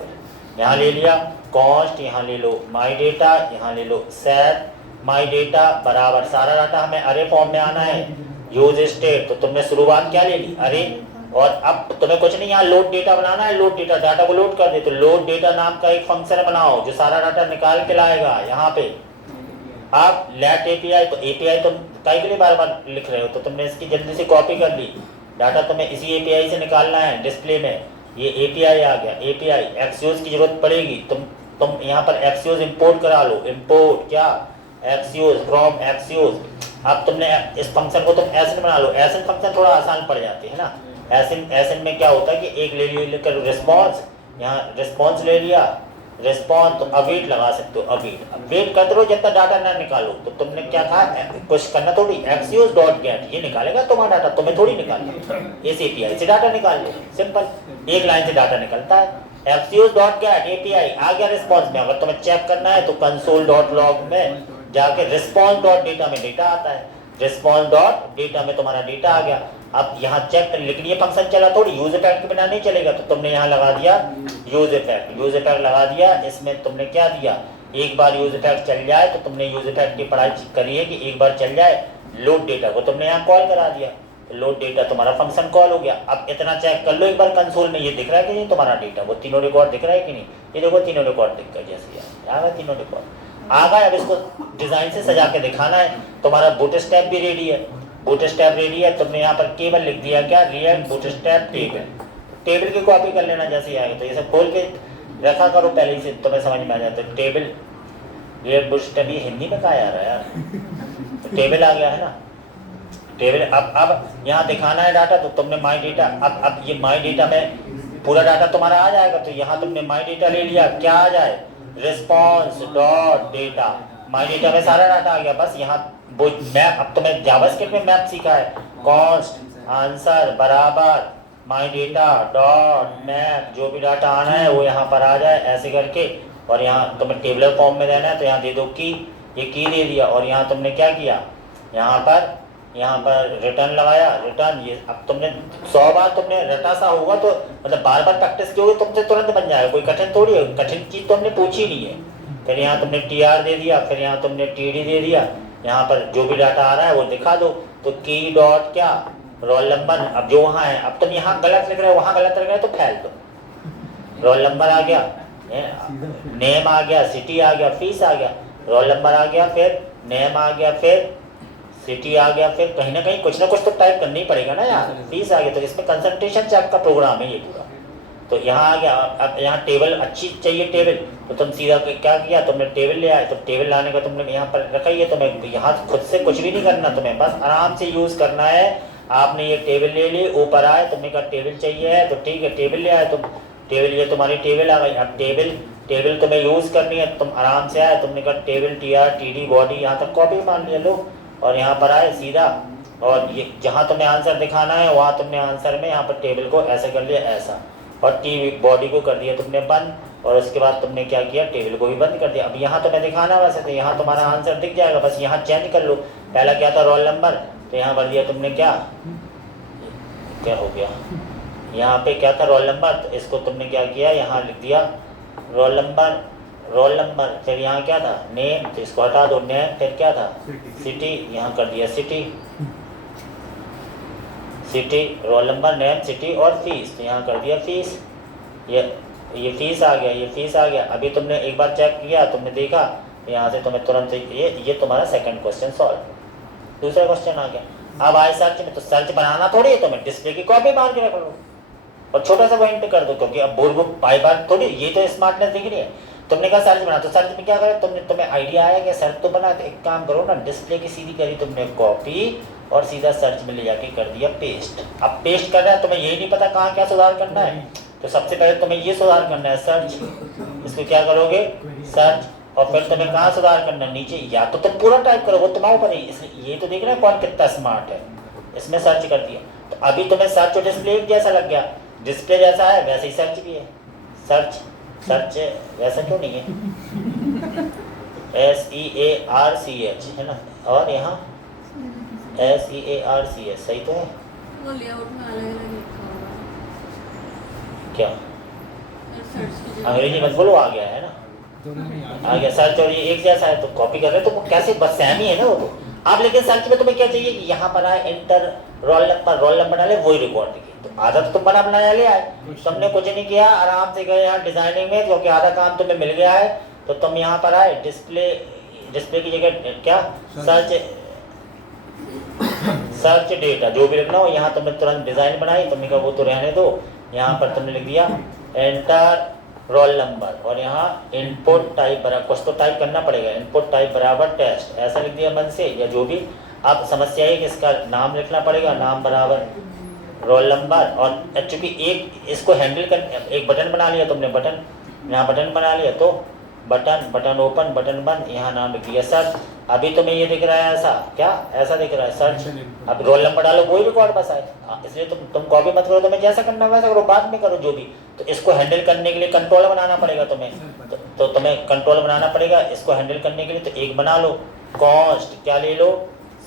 यहाँ ले लिया कॉस्ट, यहाँ ले लो माई डेटा, यहाँ ले लो सेट माई डेटा बराबर सारा डाटा हमें अरे फॉर्म में आना है। यूज स्टेट तो तुमने शुरुआत क्या ले ली, अरे। और अब तुम्हें कुछ नहीं, यहाँ लोड डेटा बनाना है। लोड डेटा, डाटा को लोड कर दे, तो लोड डेटा नाम का एक फंक्शन बनाओ जो सारा डाटा निकाल के लाएगा यहाँ पे। अब लेट एपीआई, तो एपीआई तुम कई के लिए बार बार लिख रहे हो, तो तुमने इसकी जल्दी से कॉपी कर ली। डाटा तुम्हें इसी एपीआई से निकालना है डिस्प्ले में। ये एपीआई आ गया, एपीआई एक्सयूज की जरूरत पड़ेगी। तुम यहाँ पर एक्सयूज इंपोर्ट करा लो। इंपोर्ट क्या, एक्सयूज फ्रॉम एक्सयूज। अब तुमने इस फंक्शन को तुम एसिन बना लो। एसिन फंक्शन थोड़ा आसान पड़ जाते है ना। एसिन में क्या होता है कि एक ले लिया रिस्पॉन्स, यहाँ रिस्पॉन्स ले लिया, रिस्पॉन्स तो अवेट लगा सकते हो, अवेट करते रहो जब तक डाटा ना निकालो। तो तुमने क्या कहा, कुछ करना थोड़ी, एक्सयूज डॉट गेट, ये निकालेगा तुम्हारा डाटा, तुम्हें थोड़ी निकालना। इस एपीआई से डाटा निकाल लो, सिंपल, एक लाइन से डाटा निकलता है। एक्सयूज डॉट गेट एपीआई आ गया रिस्पॉन्स में। अगर तुम्हें चेक करना है तो कंसोल डॉट लॉग में जाके रिस्पॉन्स डॉट डेटा में डेटा आता है, रिस्पॉन्स डॉट डेटा में तुम्हारा डेटा आ गया। अब यहाँ चेक लिख लिए, फंक्शन चला थोड़ी, यूज इफेक्ट के बिना नहीं चलेगा। तो तुमने यहाँ लगा दिया यूज इफेक्ट लगा दिया। इसमें तुमने क्या दिया, एक बार यूज इफेक्ट चल जाए, तो तुमने यूज इफेक्ट की पढ़ाई करी है कि एक बार चल जाए, लोड डेटा को तुमने यहाँ कॉल करा दिया, तो लोड डेटा तुम्हारा फंक्शन कॉल हो गया। अब इतना चेक कर लो एक बार कंसोल में, ये दिख रहा है कि नहीं तुम्हारा डेटा, वो तीनों रिकॉर्ड दिख रहा है कि नहीं। ये देखो तीनों रिकॉर्ड दिख गए, जैसे आ गए तीनों रिकॉर्ड आ गए। अब इसको डिजाइन से सजा के दिखाना है। तुम्हारा बूटस्ट्रैप भी रेडी है, बूटस्ट्रैप रेडी है। तुमने यहाँ पर केवल लिख दिया क्या, रियल बूटस्ट्रैप टेबल की कॉपी कर लेना जैसे आएगा। तो ये सब खोल के रखा करो पहले ही से, तुम्हें समझ में आ जाता है। टेबल रियल बूटस्ट्रैप, ये हिंदी में कहा जा रहा है यार, तो टेबल आ गया है ना, टेबल। अब यहाँ दिखाना है डाटा, तो तुमने माई डेटा, अब ये माई डेटा में पूरा डाटा तुम्हारा आ जाएगा। तो यहाँ तुमने माई डेटा ले लिया, क्या आ जाए, response dot data, my data में सारा डाटा आ गया। बस यहाँ वो मैप, अब तो मैं जावास्क्रिप्ट में मैप सीखा है, कॉन्स्ट आंसर बराबर माई डेटा डॉट मैप, जो भी डाटा आना है वो यहाँ पर आ जाए ऐसे करके। और यहाँ तुम्हें टेबलर फॉर्म में देना है तो यहाँ दे दो की, ये की दे दिया। और यहाँ तुमने क्या किया, यहाँ पर रिटर्न लगाया, रिटर्न। ये अब तुमने 100 बार तुमने रटा सा होगा तो मतलब बार बार प्रैक्टिस की होगी तुमसे तुरंत बन जाएगा, कोई कठिन थोड़ी है, कठिन चीज़ तो हमने पूछी नहीं है। फिर यहाँ तुमने TR दे दिया, फिर यहाँ तुमने TD दे दिया, यहाँ पर जो भी डाटा आ रहा है वो दिखा दो। तो की डॉट क्या, रोल नंबर। अब जो वहाँ है, अब तुम यहाँ गलत लिख रहे हो वहाँ गलत लिख रहे हो तो फैल दो। रोल नंबर आ गया, नेम आ गया, सिटी आ गया, फीस आ गया। रोल नंबर आ गया, फिर नेम आ गया, फिर सिटी आ गया, फिर कहीं ना कहीं कुछ ना कुछ तो टाइप करना ही पड़ेगा ना यार। फीस आ गया, तो इसमें कंसंट्रेशन चेक का प्रोग्राम है ये पूरा। तो यहाँ आ गया। अब यहाँ टेबल अच्छी चाहिए टेबल, तो तुम सीधा क्या किया, तुमने टेबल ले आए। तो टेबल लाने का तुमने यहाँ पर रखा ही है, तुम्हें यहाँ खुद से कुछ भी नहीं करना, तुम्हें बस आराम से यूज़ करना है। आपने ये टेबल ले ली, ऊपर आए, तुमने कहा टेबल चाहिए है तो ठीक है टेबल ले आए तुम। टेबल, ये तुम्हारी टेबल आ गई। अब टेबल तुम्हें यूज़ करनी है, तुम आराम से आए, तुमने कहा टेबल TR TD बॉडी, यहाँ तक कॉपी मान लिया लो। और यहाँ पर आए सीधा, और ये जहाँ तुम्हें आंसर दिखाना है वहाँ तुमने आंसर में यहाँ पर टेबल को ऐसे कर लिया ऐसा, और बॉडी को कर दिया तुमने बंद। और उसके बाद तुमने क्या किया, टेबल को भी बंद कर दिया। अब यहाँ तुम्हें दिखाना वैसे तो यहाँ तुम्हारा आंसर दिख जाएगा, बस यहाँ चेंज कर लो। पहला क्या था, रोल नंबर, तो यहाँ भर दिया तुमने क्या हो गया, यहाँ पे क्या था, रोल नंबर, तो इसको तुमने क्या किया, यहाँ लिख दिया रोल नंबर। फिर यहाँ क्या था, नेम, तो इसको हटा दो, नेम। फिर क्या था, सिटी, यहाँ कर दिया city, role number, name, city और फीस, तो यहाँ कर दिया फीस। ये फीस आ गया, ये फीस आ गया। अभी तुमने एक बार चेक किया, तुमने देखा, तो यहाँ से तुम्हें तुरंत ये तुम्हारा सेकंड क्वेश्चन सॉल्व। दूसरा क्वेश्चन आ गया। अब आए सर्च में, तो सर्च बनाना थोड़ी है तुम्हें, डिस्प्ले की कॉपी मार के रख लो और छोटा सा पॉइंट कर दो, क्योंकि अब बोल बाई बार थोड़ी, ये तो स्मार्टनेस दिख रही है। तुमने कहा सर्च बना, तो सर्च में क्या करा, तुम्हें आइडिया आया कि सर्च तो बना, तो एक काम करो ना, डिस्प्ले की सीधी करी तुमने कॉपी और सीधा सर्च में ले जाके कर दिया पेस्ट। अब पेस्ट कर रहा है, तुम्हें यही नहीं पता कहाँ क्या सुधार करना है, तो सबसे पहले तुम्हें ये सुधार करना है सर्च, इसको क्या करोगे सर्च, और फिर तुम्हें कहाँ सुधार करना है, नीचे। या तो तुम पूरा टाइप करो, वो तुम्हारे ऊपर है, इसलिए ये तो देख रहे हो कौन कितना स्मार्ट है, इसमें सर्च कर दिया। तो अभी तुम्हें सर्च और डिस्प्ले जैसा लग गया, डिस्प्ले जैसा है वैसे ही सर्च भी है। सर्च वैसा क्यों नहीं है, SEARCH है ना, और यहाँ SEARCH सही तो है। वो लेआउट में अलग-अलग लिखा होगा। क्या सर्च की जगह अंग्रेजी मत बोलो, आ गया है ना, आ गया सर्च, और ये एक जैसा है, तो कॉपी कर रहे हो तो कैसे, बस सेम ही है ना वो तो। आप लेकिन सर्च में तुम्हें क्या चाहिए कि यहाँ पर आए, एंटर रोल नंबर डाले, वही रिकॉर्ड दिखे। तो आधा तो तुम बनाया ले आए, तुमने कुछ नहीं किया, आराम से गए यहाँ डिजाइनिंग में, क्योंकि आधा काम तुम्हें मिल गया है। तो तुम यहाँ पर आए, डिस्प्ले की जगह क्या, सर्च डेटा, जो भी लिखना हो, यहाँ तुमने तुरंत डिजाइन बनाई, तुमने कहा वो तो रहने दो। यहाँ पर तुमने लिख दिया एंटर रोल नंबर, और यहाँ इनपुट टाइप बराबर, कुछ तो टाइप करना पड़ेगा, इनपुट टाइप बराबर टेस्ट, ऐसा लिख दिया मन से, या जो भी। अब समस्या है कि इसका नाम लिखना पड़ेगा, नाम बराबर रोल नंबर। और चूंकि एक इसको हैंडल कर, एक बटन बना लिया तुमने, बटन, यहाँ बटन बना लिया, तो बटन ओपन, बटन बंद, यहाँ नाम लिख दिया सर्च। अभी तुम्हें ये दिख रहा है ऐसा, क्या ऐसा दिख रहा है सर्च। अब रोल नंबर डालो, वही रिकॉर्ड बस आए, इसलिए तुम कॉपी मत करो, तुम्हें जैसा करना वैसा करो, बाद में करो जो भी। तो इसको हैंडल करने के लिए कंट्रोल बनाना पड़ेगा तुम्हें, तो तुम्हें कंट्रोल बनाना पड़ेगा इसको हैंडल करने के लिए। तो एक बना लो, कॉस्ट, क्या ले लो,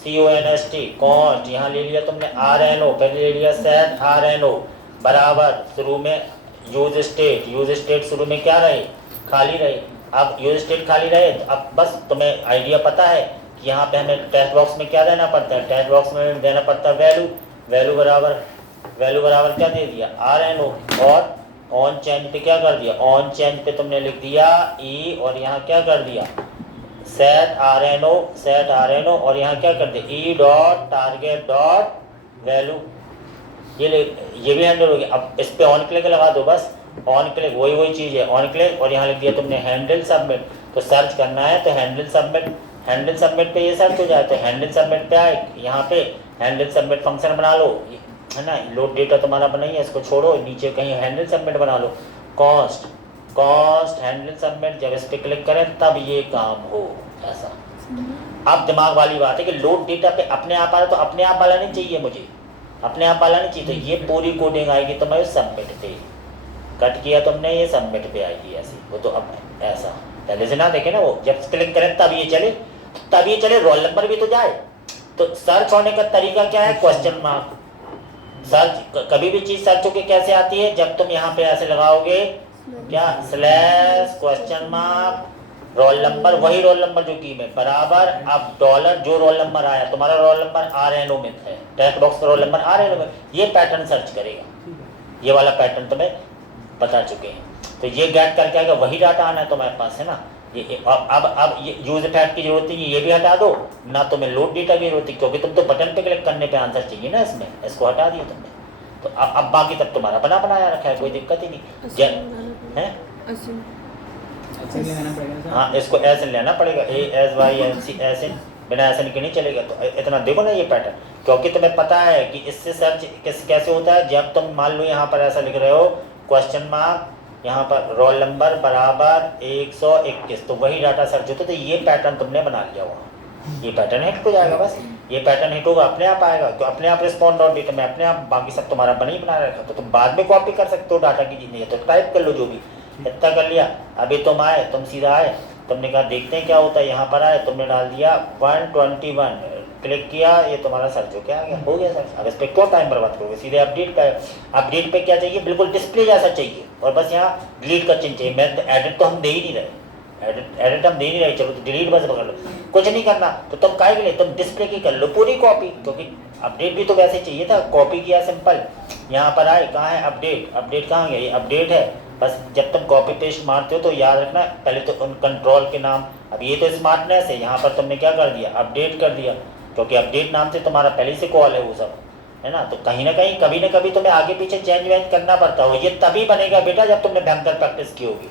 CONST, कॉस्ट, यहाँ ले लिया तुमने RNO, फिर ले लिया सेट RNO बराबर, शुरू में यूज स्टेट शुरू में क्या रहे, खाली रहे। अब यूज स्टेट खाली रहे, तो अब बस तुम्हें आइडिया पता है कि यहाँ पे हमें टेक्स्ट बॉक्स में क्या देना पड़ता है, टेक्स्ट बॉक्स में देना पड़ता है वैल्यू बराबर क्या दे दिया RNO, और ऑन चेंज पे क्या कर दिया, ऑन चेंज पे तुमने लिख दिया E, और यहाँ क्या कर दिया सेट RNO, और यहाँ क्या कर दिया E dot target dot value. ये भी हैंडल हो गया। अब इस पे ऑन क्लिक लगा दो, बस ऑन क्लिक, वही चीज़ है, ऑन क्लिक, और यहाँ लिख दिया तुमने हैंडल सबमिट। तो सर्च करना है तो हैंडल सबमिट पे ये सर्च हो जाए, तो हैंडल सबमिट पे आए, यहाँ पे हैंडल सबमिट फंक्शन बना लो, है ना, लोड डेटा तुम्हारा बनाइए, इसको छोड़ो, नीचे कहीं हैंडल सबमिट बना लो, कॉस्ट कॉस्ट हैंडल सबमिट, जब इस पे क्लिक करें तब ये काम हो ऐसा। अब दिमाग वाली बात है कि लोड डेटा पे अपने आप आ रहा, तो अपने आप वाला नहीं चाहिए मुझे, अपने आप वाला नहीं चाहिए, तो ये पूरी कोडिंग आएगी तो मैं सबमिट पे कट किया तुमने, ये सबमिट पे आएगी ऐसी। वो तो अब ऐसा पहले से ना देखे ना, वो जब क्लिक करें तब ये चले, तब ये चले, रोल नंबर भी तो जाए। तो सर्च होने का तरीका क्या है, क्वेश्चन मार्क। सर्च कभी भी चीज सर्च होके कैसे आती है, जब तुम यहाँ पे ऐसे लगाओगे क्या, slash question mark roll number, वही रोल नंबर जो की में बराबर, अब डॉलर जो रोल नंबर आया, तुम्हारा रोल नंबर RNO में है, टेक्स्ट बॉक्स का रोल नंबर RNO में, ये पैटर्न सर्च करेगा, ये वाला पैटर्न तुम्हें बता चुके हैं। तो ये गेट करके आएगा, वही डाटा आना है तुम्हारे पास, है ना। ये अब ये यूज इफेक्ट की जरूरत नहीं, ये भी हटा दो ना, तुम्हें लोड डेटा की जरूरत है, क्योंकि तुम तो बटन पे क्लिक करने पे आंसर चाहिए ना इसमें, इसको हटा दिया तुमने। तो अब बाकी तब तुम्हारा बना बनाया रखा है, कोई दिक्कत ही नहीं है। हाँ, इसको ऐसे लेना पड़ेगा, ASYNC ऐसे, बिना ऐसे के नहीं चलेगा। तो इतना देखो ना ये पैटर्न, क्योंकि तुम्हें पता है कि इससे सर्च कैसे होता है। जब तुम मान लो यहाँ पर ऐसा लिख रहे हो क्वेश्चन मार्क, यहाँ पर रोल नंबर बराबर 121, तो वही डाटा सर्च होता है। तो ये पैटर्न तुमने बना लिया हुआ, ये पैटर्न हिट हो जाएगा, बस ये पैटर्न हिट होगा, अपने आप आएगा, तो अपने आप रिस्पॉन्ड डॉट डेटा में अपने आप, बाकी सब तुम्हारा बना ही बना रखा। तो तुम बाद में कॉपी कर सकते हो डाटा की, नहीं है तो टाइप कर लो, जो भी इतना कर लिया। अभी तुम आए, तुम सीधा आए, तुमने कहा देखते हैं क्या होता है, यहाँ पर आए, तुमने डाल दिया 121, क्लिक किया, ये तुम्हारा सर्च हो क्या आ गया, हो गया सर्च। अब इस पर क्यों टाइम बर्बाद करोगे, सीधे अपडेट पे। अपडेट पे क्या चाहिए, बिल्कुल डिस्प्ले जैसा चाहिए, और बस यहाँ डिलीट का चिन्ह चाहिए। मैं एडिट तो हम दे ही नहीं रहे, एडिट हम दे नहीं रहे, चलो तो डिलीट बस पकड़ लो, कुछ नहीं करना। तो तुम काहे के लिए, तुम डिस्प्ले की कर लो पूरी कॉपी, क्योंकि अपडेट भी तो वैसे चाहिए था। कॉपी किया सिंपल, यहाँ पर आए, कहाँ है अपडेट, अपडेट कहाँ गया, ये अपडेट है। बस जब तुम कॉपी पेस्ट मारते हो तो याद रखना पहले तो उन कंट्रोल के नाम, अब ये तो स्मार्टनेस है, यहाँ पर तुमने क्या कर दिया, अपडेट कर दिया, क्योंकि अपडेट नाम से तुम्हारा पहले से कॉल है वो सब, है ना। तो कहीं ना कहीं कभी ना कभी तुम्हें आगे पीछे चेंज वेंज करना पड़ता हो, ये तभी बनेगा बेटा जब तुमने भयंकर प्रैक्टिस की होगी,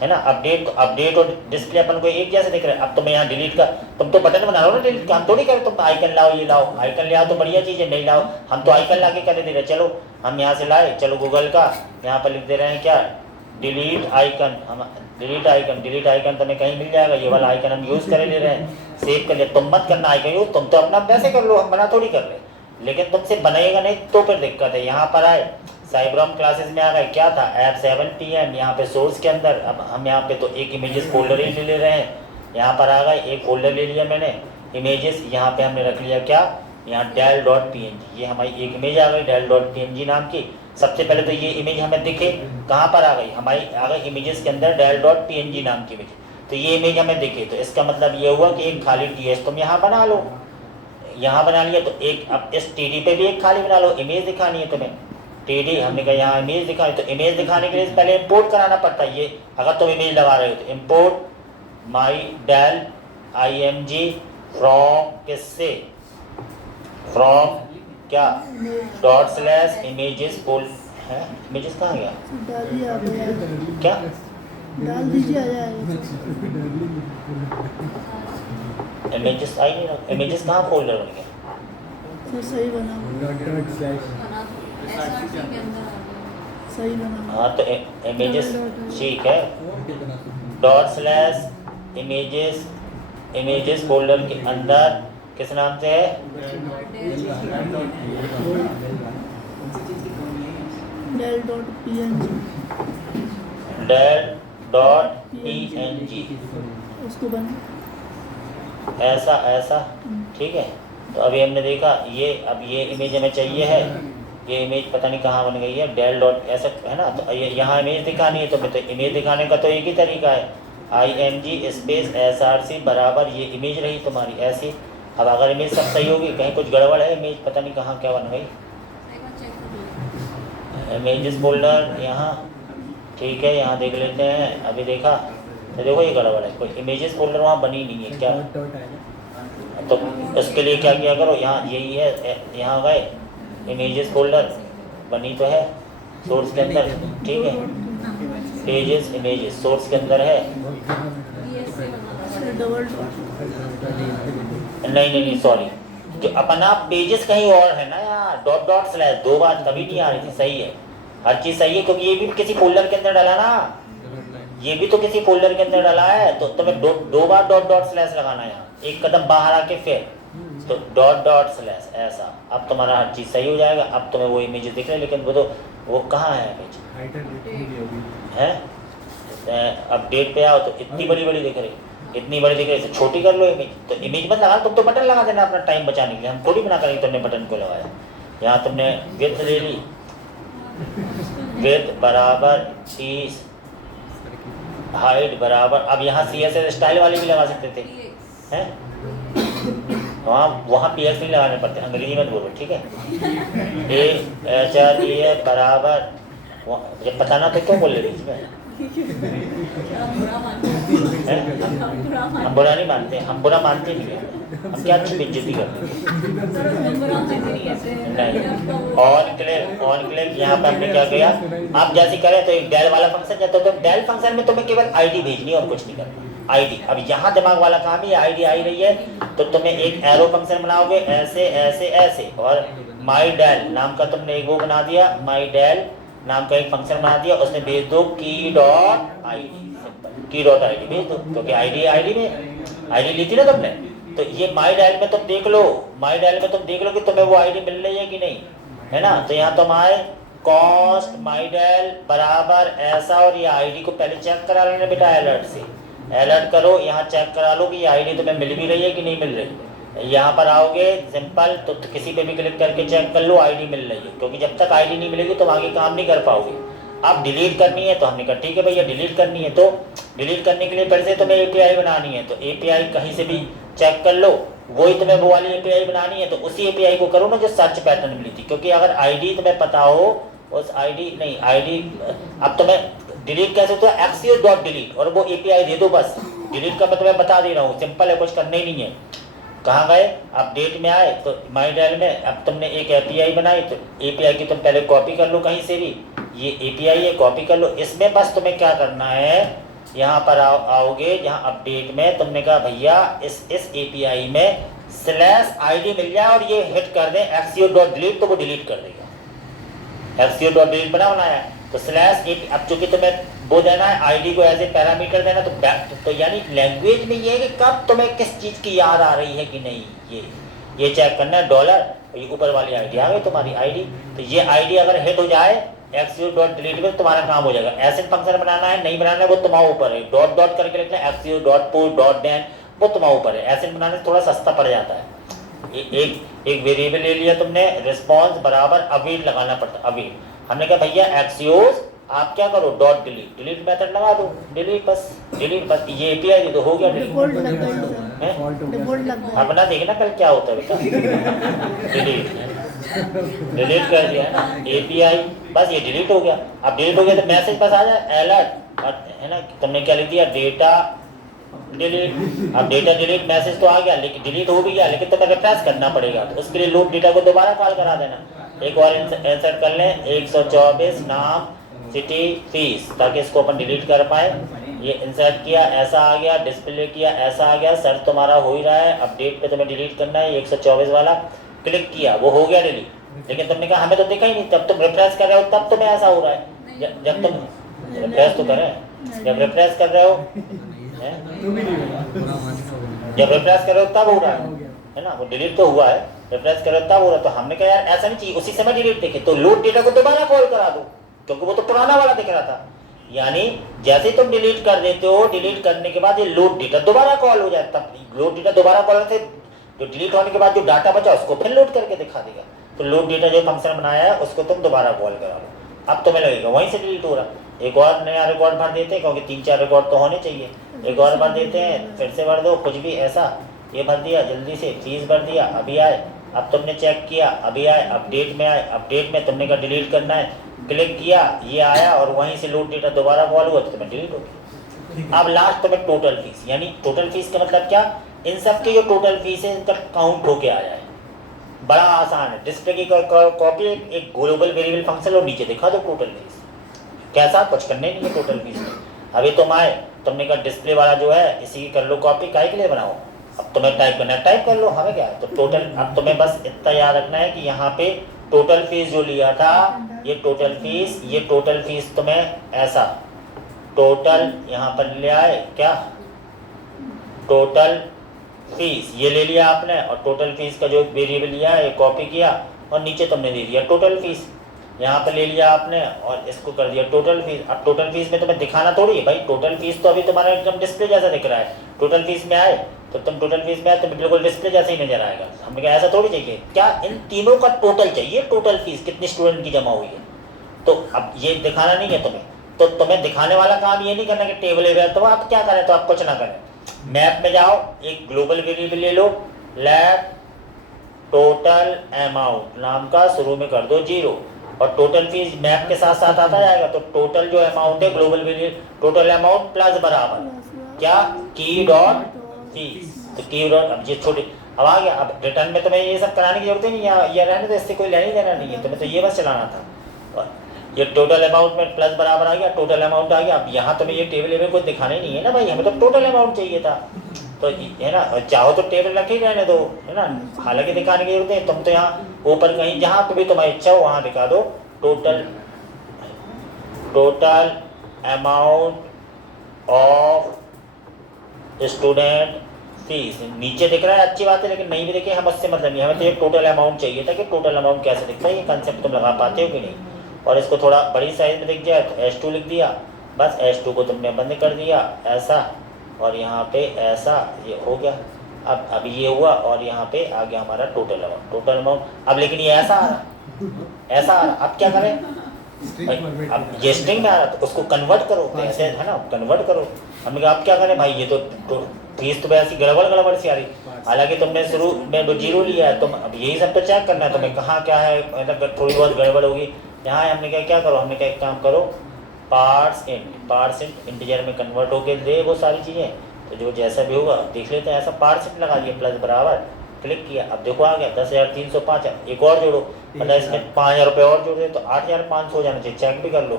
है ना। अपडेट और डिस्प्ले अपन को एक जैसे दिख रहा है। अब तुम्हें यहाँ डिलीट का, तुम तो बटन बना रहे हो ना डिलीट का, हम थोड़ी करें तुम आइकन लाओ, ये लाओ, आइकन ले आओ तो बढ़िया चीज़ है, नहीं लाओ हम तो आइकन ला के कर दे रहे। चलो हम यहाँ से लाए, चलो गूगल का यहाँ पर लिख दे रहे हैं क्या, डिलीट आइकन, हम डिलीट आइकन तुम्हें कहीं मिल जाएगा, ये वाला आइकन हम यूज़ करे ले रहे हैं, सेव कर ले। तुम मत करना आइकन यूज, तुम तो अपना वैसे कर लो, हम बना थोड़ी कर रहे, लेकिन तुमसे बनेगा नहीं तो फिर दिक्कत है। यहाँ पर आए, साइब्रोम क्लासेस में आ गए, क्या था ऐप 7 PM, यहाँ पे सोर्स के अंदर, अब हम यहाँ पे तो एक इमेजेस फोल्डर ही ले रहे हैं, यहाँ पर आ गए, एक फोल्डर ले लिया मैंने इमेजेस, यहाँ पे हमने रख लिया क्या, यहाँ del.png, ये हमारी एक इमेज आ गई del.png नाम की। सबसे पहले तो ये इमेज हमें दिखे, कहाँ पर आ गई, हमारी आ गई इमेजेस के अंदर del.png नाम की इमेज। तो ये इमेज हमें दिखे, तो इसका मतलब ये हुआ कि एक खाली TS तुम यहाँ बना लो, यहाँ बना लिया, तो एक अब इस TD पे भी एक खाली बना लो, इमेज दिखानी है तुम्हें, TD हमने कहा यहाँ इमेज दिखानी, तो इमेज दिखाने के लिए पहले इंपोर्ट कराना पड़ता है। ये अगर तुम इमेज लगा रहे हो तो import my del img from, किससे, फ्रॉम क्या, ./images बोल है, इमेजेस कहाँ गया, क्या डाल दीजिए, आ जाएगा। इमेजेस आई नहीं, इमेजेस कहाँ फोल्डर बन गया, फिर सही बना, सही बना। हाँ तो इमेजेस ठीक है, ./images फोल्डर के अंदर किस नाम से है, del.png उसको बना ऐसा ठीक है। तो अभी हमने देखा ये, अब ये इमेज हमें चाहिए है, ये इमेज पता नहीं कहाँ बन गई है, del डॉट ऐसा है ना। तो यहाँ इमेज दिखानी है, तो इमेज दिखाने का तो एक ही तरीका है, img स्पेस src बराबर ये इमेज रही तुम्हारी ऐसी। अब अगर इमेज सब सही होगी, कहीं कुछ गड़बड़ है, इमेज पता नहीं कहाँ क्या बन गई, इमेजेस फोल्डर यहाँ ठीक है, यहाँ देख लेते हैं। अभी देखा तो देखो ये गड़बड़ है, कोई इमेजेस फोल्डर वहाँ बनी नहीं है क्या। तो इसके लिए क्या किया करो, यहाँ यही है, यहाँ गए इमेजेस फोल्डर बनी तो है सोर्स के अंदर, ठीक है, पेजेस इमेजेस सोर्स के अंदर है, नहीं सॉरी, जो अपना पेजेस कहीं और है ना यार, ./, 2 बार कभी नहीं आ रही थी, सही है, हर चीज़ सही है, क्योंकि ये भी किसी फोल्डर के अंदर डाला ना, ये भी तो किसी फोल्डर के अंदर डाला है, तो तुम्हें दो बार डॉट डॉट स्लैश लगाना है यहाँ, एक कदम बाहर आके फिर तो डॉट डॉट स्लैश ऐसा। अब तुम्हारा हर चीज़ सही हो जाएगा। अब तुम्हें वो इमेज दिख रहे, लेकिन वो तो वो कहाँ है इमेज है? अपडेट पे आओ तो इतनी बड़ी बड़ी दिख रही, इतनी बड़ी दिख रही, इसे छोटी कर लो इमेज। तो इमेज मत लगा, तुम तो बटन लगा देना अपना टाइम बचाने के लिए। हम थोड़ी बना करेंगे तुमने बटन को लगाया। यहाँ तुमने विड्थ ले ली, विड्थ बराबर 30, हाइट बराबर, अब यहाँ CSS स्टाइल वाली भी लगा सकते थे हैं, वहाँ PHP लगाने पड़ते, अंग्रेजी मत बोलो ठीक है। AHREF बराबर, जब बताना तो क्यों बोल रहे इसमें? हम बुरा नहीं मानते, हम बुरा मानते नहीं हैं, हम क्या अच्छी बेइज्जती करते नहीं। ऑन क्लिक यहाँ पर हमने क्या किया, आप जैसे करें तो एक डेल वाला फंक्शन है, तो डेल फंक्शन में तुम्हें केवल आईडी भेजनी है और कुछ नहीं करना। आईडी, अब यहाँ दिमाग वाला काम ही आईडी आई रही है, तो तुम्हें एक एरो फंक्शन बनाओगे ऐसे ऐसे ऐसे, और माई डेल नाम का तुमने एक वो बना दिया, माई डेल नाम का एक फंक्शन बना दिया, उसमें भेज दो की डॉट आई डी, की डॉट आई डी भेज दो, क्योंकि आईडी में आईडी ली थी ना तुमने। तो ये माई डायल में तुम देख लो, माई डायल में तुम देख लो कि तुम्हें वो आईडी मिल रही है कि नहीं, है ना। तो यहाँ तुम आए कॉस्ट माई डायल बराबर ऐसा, और ये आईडी को पहले चेक करा लेना बेटा, अलर्ट से अलर्ट करो, यहाँ चेक करा लो कि ये आईडी तुम्हें मिल भी रही है कि नहीं मिल रही। यहाँ पर आओगे सिंपल, तो किसी पे भी क्लिक करके चेक कर लो आईडी मिल रही है, क्योंकि जब तक आईडी नहीं मिलेगी तुम आगे काम नहीं कर पाओगे। अब डिलीट करनी है, तो हमने कहा ठीक है भैया डिलीट करनी है, तो डिलीट करने के लिए फिर से तुम्हें API बनानी है, तो API कहीं से भी चेक कर लो, वही तुम्हें वो वाली API बनानी है, तो उसी API को करो ना जो सर्च पैटर्न मिली थी, क्योंकि अगर आईडी तुम्हें पता हो उस आईडी नहीं आईडी, अब तुम्हें डिलीट कैसे होता है, axios.delete, और वो API दे दो बस। डिलीट का मैं तुम्हें बता दे रहा हूँ, सिंपल है, कुछ करना ही नहीं है। कहाँ गए, अपडेट में आए तो माई डायल में, अब तुमने एक API बनाई, तो API की तुम पहले कॉपी कर लो कहीं से भी, ये API है कॉपी कर लो। इसमें बस तुम्हें क्या करना है, यहाँ पर आओगे, यहाँ अपडेट में तुमने कहा भैया इस API में /ID मिल जाए और ये हिट कर दें axios.delete, तो वो डिलीट कर देगा। axios.delete बनाना है तो /AP, अब चूंकि तुम्हें वो देना है आईडी को एज ए पैरामीटर देना, तो यानी लैंग्वेज में ये है कि कब तुम्हें किस चीज़ की याद आ रही है कि नहीं, ये चेक करना है। डॉलर, ये ऊपर वाली आईडी आ गई तुम्हारी आईडी, तो ये आईडी अगर हिट हो जाए axios.delete में तुम्हारा काम हो जाएगा। ऐसे फंक्शन बनाना है नहीं बनाना है वो तुम्हारे ऊपर है, डॉट डॉट करके लिखना है axios.put.den, वो तुम्हारे ऊपर है। ऐसे बनाने से थोड़ा सस्ता पड़ जाता है। एक वेरिएबल ले लिया तुमने, रिस्पॉन्स बराबर अवेट लगाना पड़ता है, अवेट। हमने कहा भैया एक्सियोस आप क्या करो, डॉट डिलीट, डिलीट मेथड लगा दो, डिलीट बस, डिलीट बस, ये API दे दो, हो गया डिफॉल्ट लग गई सर, डिफॉल्ट लग गया। अपना देखना कल क्या होता है बेटा। डिलीट कर दिया API, बस ये डिलीट हो गया। अब डिलीट हो गया तो मैसेज बस आ जाए अलर्ट, है ना। तुमने क्या लिख दिया, डेटा डिलीट। अब डेटा डिलीट मैसेज तो आ गया, लेकिन डिलीट हो भी गया, लेकिन तुम्हें रिफ्रेश करना पड़ेगा, तो उसके लिए लूप डेटा को दोबारा कॉल करा देना। एक और इंसर्ट कर लें 124 नाम सिटी फीस, ताकि इसको अपन डिलीट कर पाए। ये इंसर्ट किया, ऐसा आ गया, डिस्प्ले किया, ऐसा आ गया, सर्च तुम्हारा हो ही रहा है। अपडेट पे तुम्हें डिलीट करना है 124 वाला, क्लिक किया, वो हो गया डिलीट। लेकिन तुमने कहा हमें तो दिखा ही नहीं, तब तुम रिफ्रेश कर रहे हो तब तुम्हें ऐसा हो रहा है। जब तुम रिफ्रेश तो करें, जब रिफ्रेश कर रहे हो, जब रिफ्रेश कर रहे हो तब हो रहा है ना, वो डिलीट तो हुआ है, रिफ्रेश कर रहे हो तब हो रहा है। तो हमने कहा यार ऐसा नहीं चाहिए, उसी समय डिलीट देखे, तो लोड डेटा को दोबारा कॉल करा दो, क्योंकि वो तो पुराना वाला दिख रहा था। यानी जैसे तुम डिलीट कर देते हो, डिलीट करने के बाद ये लोड डेटा दोबारा कॉल हो जाए, तब लोड डेटा दोबारा कॉल से जो डिलीट होने के बाद जो डाटा बचा उसको फिर लोड करके दिखा देगा। तो लोड डेटा जो फंक्शन बनाया है उसको तुम दोबारा कॉल करा लो। अब तुम्हें लगेगा वहीं से डिलीट हो रहा। एक और नया रिकॉर्ड भर देते हैं, क्योंकि 3-4 रिकॉर्ड तो होने चाहिए। एक और भर देते हैं, फिर से भर दो कुछ भी ऐसा, ये भर दिया जल्दी से, फीस भर दिया, अभी आए। अब तुमने चेक किया, अभी आए, अपडेट में आए, अपडेट में तुमने कहा डिलीट करना है, क्लिक किया, ये आया, और वहीं से लोड डेटा दोबारा कॉल हुआ तो तुम्हें डिलीट हो गया। अब लास्ट तुम्हें टोटल फीस, यानी टोटल फीस का मतलब क्या, इन सब के जो टोटल फीस है इनका काउंट होके आया है। बड़ा आसान है, डिस्प्ले की कॉपी, एक ग्लोबल वेरिएबल फंक्शन और नीचे दिखा दो टोटल फीस। कैसा, कुछ करने नहीं है टोटल फीस में। अभी तुम आए, तुमने कहा डिस्प्ले वाला जो है इसी की कर लो कॉपी, काहे के लिए बनाओ, अब तुम्हें टाइप करना है टाइप कर लो, हमें क्या है। तो टोटल, अब तुम्हें बस इतना याद रखना है कि यहाँ पे टोटल फीस जो लिया था, ये टोटल फीस तुम्हें ऐसा टोटल यहाँ पर ले आए क्या, टोटल फीस ये ले लिया आपने, और टोटल फीस का जो वेरिएबल लिया है कॉपी किया और नीचे तुमने दे दिया टोटल फीस, यहाँ पर ले लिया आपने और इसको कर दिया टोटल फीस। अब टोटल फीस में तुम्हें दिखाना थोड़ी है भाई, टोटल फीस तो अभी तुम्हारा एकदम डिस्प्ले जैसा दिख रहा है। टोटल फीस में आए तो तुम टोटल फीस में आए तो बिल्कुल डिस्प्ले जैसा ही नजर आएगा। हमने कहा ऐसा थोड़ी चाहिए, क्या इन तीनों का टोटल चाहिए, टोटल फीस कितनी स्टूडेंट की जमा हुई है। तो अब ये दिखाना नहीं है तुम्हें, तो तुम्हें दिखाने वाला काम ये नहीं करना कि टेबल है तो आप क्या करें, तो आप कुछ ना करें, मैप में जाओ, एक ग्लोबल वेरिएबल ले लो, लेट टोटल अमाउंट नाम का, शुरू में कर दो 0 और टोटल फीस मैप के साथ साथ आता जाएगा। तो टोटल जो अमाउंट है global variable total amount plus बराबर क्या, की डॉट फीस। तो की डॉट, अब ये छोटे अब आ गया। अब रिटर्न में तुम्हें ये सब कराने की जरूरत ही नहीं है, ये रहने तो इससे कोई लेना ही देना नहीं है, तुम्हें तो ये बस चलाना था। ये टोटल अमाउंट में प्लस बराबर आ गया, टोटल अमाउंट आ गया। अब यहाँ तुम्हें ये टेबल वेबल कुछ दिखाना ही नहीं है ना भाई, हमें तो टोटल अमाउंट चाहिए था, तो है ना, चाहो तो टेबल रख ही रहने दो, है ना, हालांकि दिखाने की जरूरत है। तुम तो यहाँ ऊपर कहीं जहाँ भी तुम्हारी इच्छा हो वहाँ दिखा दो total amount of student fees. नीचे दिख रहा है अच्छी बात है, लेकिन नहीं भी दिखे हम उससे मतलब नहीं, हमें तो एक टोटल अमाउंट चाहिए था कि टोटल अमाउंट कैसे दिखता है, ये कंसेप्ट तुम लगा पाते हो कि नहीं। और इसको थोड़ा बड़ी साइज में दिख जाए तो S2 लिख दिया, बस S2 को तुमने बंद कर दिया ऐसा, और यहाँ पे ऐसा, ये हो गया। अब ये हुआ और यहाँ पे आ गया हमारा टोटल अमाउंट। अब लेकिन ये ऐसा आ रहा, अब क्या करें भाई, अब ये स्ट्रिंग में आ रहा तो उसको कन्वर्ट करो, तो ऐसे है ना, कन्वर्ट करो। हमने कहा अब क्या करें भाई, ये तो फीस तो ऐसी गड़बड़ सी आ रही, हालांकि तुमने शुरू में 0 लिया है, तुम अब यही सब तो चेक करना है तुम्हें, कहाँ क्या है, मतलब थोड़ी बहुत गड़बड़ होगी यहाँ। हमने क्या करो, हमने क्या एक काम करो, पार्स इंट इंटीजर में कन्वर्ट होके दे वो सारी चीज़ें, तो जो जैसा भी होगा देख लेते हैं। ऐसा पार्स इंट लगा दिया प्लस बराबर, क्लिक किया, अब देखो आ गया 10,305। एक और जोड़ो, मतलब इसमें 5,000 रुपये और जोड़ दे तो 8,500 हो जाना चाहिए, चेक भी कर लो।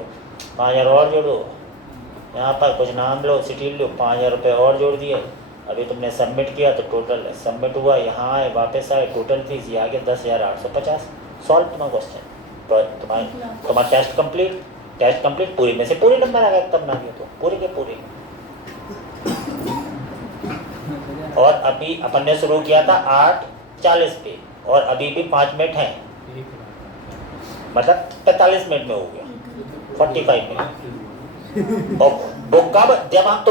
5,000 और जोड़ो, यहाँ पर कुछ नाम लो, सिटी लो, 5,000 रुपये और जोड़ दिए। अभी तुमने सबमिट किया तो टोटल सबमिट हुआ, यहाँ आए वापस आए, टोटल फीस ये आ गया 10,850। सॉल्व तुम्हारा क्वेश्चन, तो तुम्हारा टेस्ट कंप्लीट, पूरे में से पूरे नंबर आ गए, तब ना गया तो पूरे के पूरे। और अभी अपन ने शुरू किया था 8:40 पे, और अभी भी 5 मिनट हैं, मतलब 45 मिनट में हो गया, 45 मिनट। और वो कब, जब हम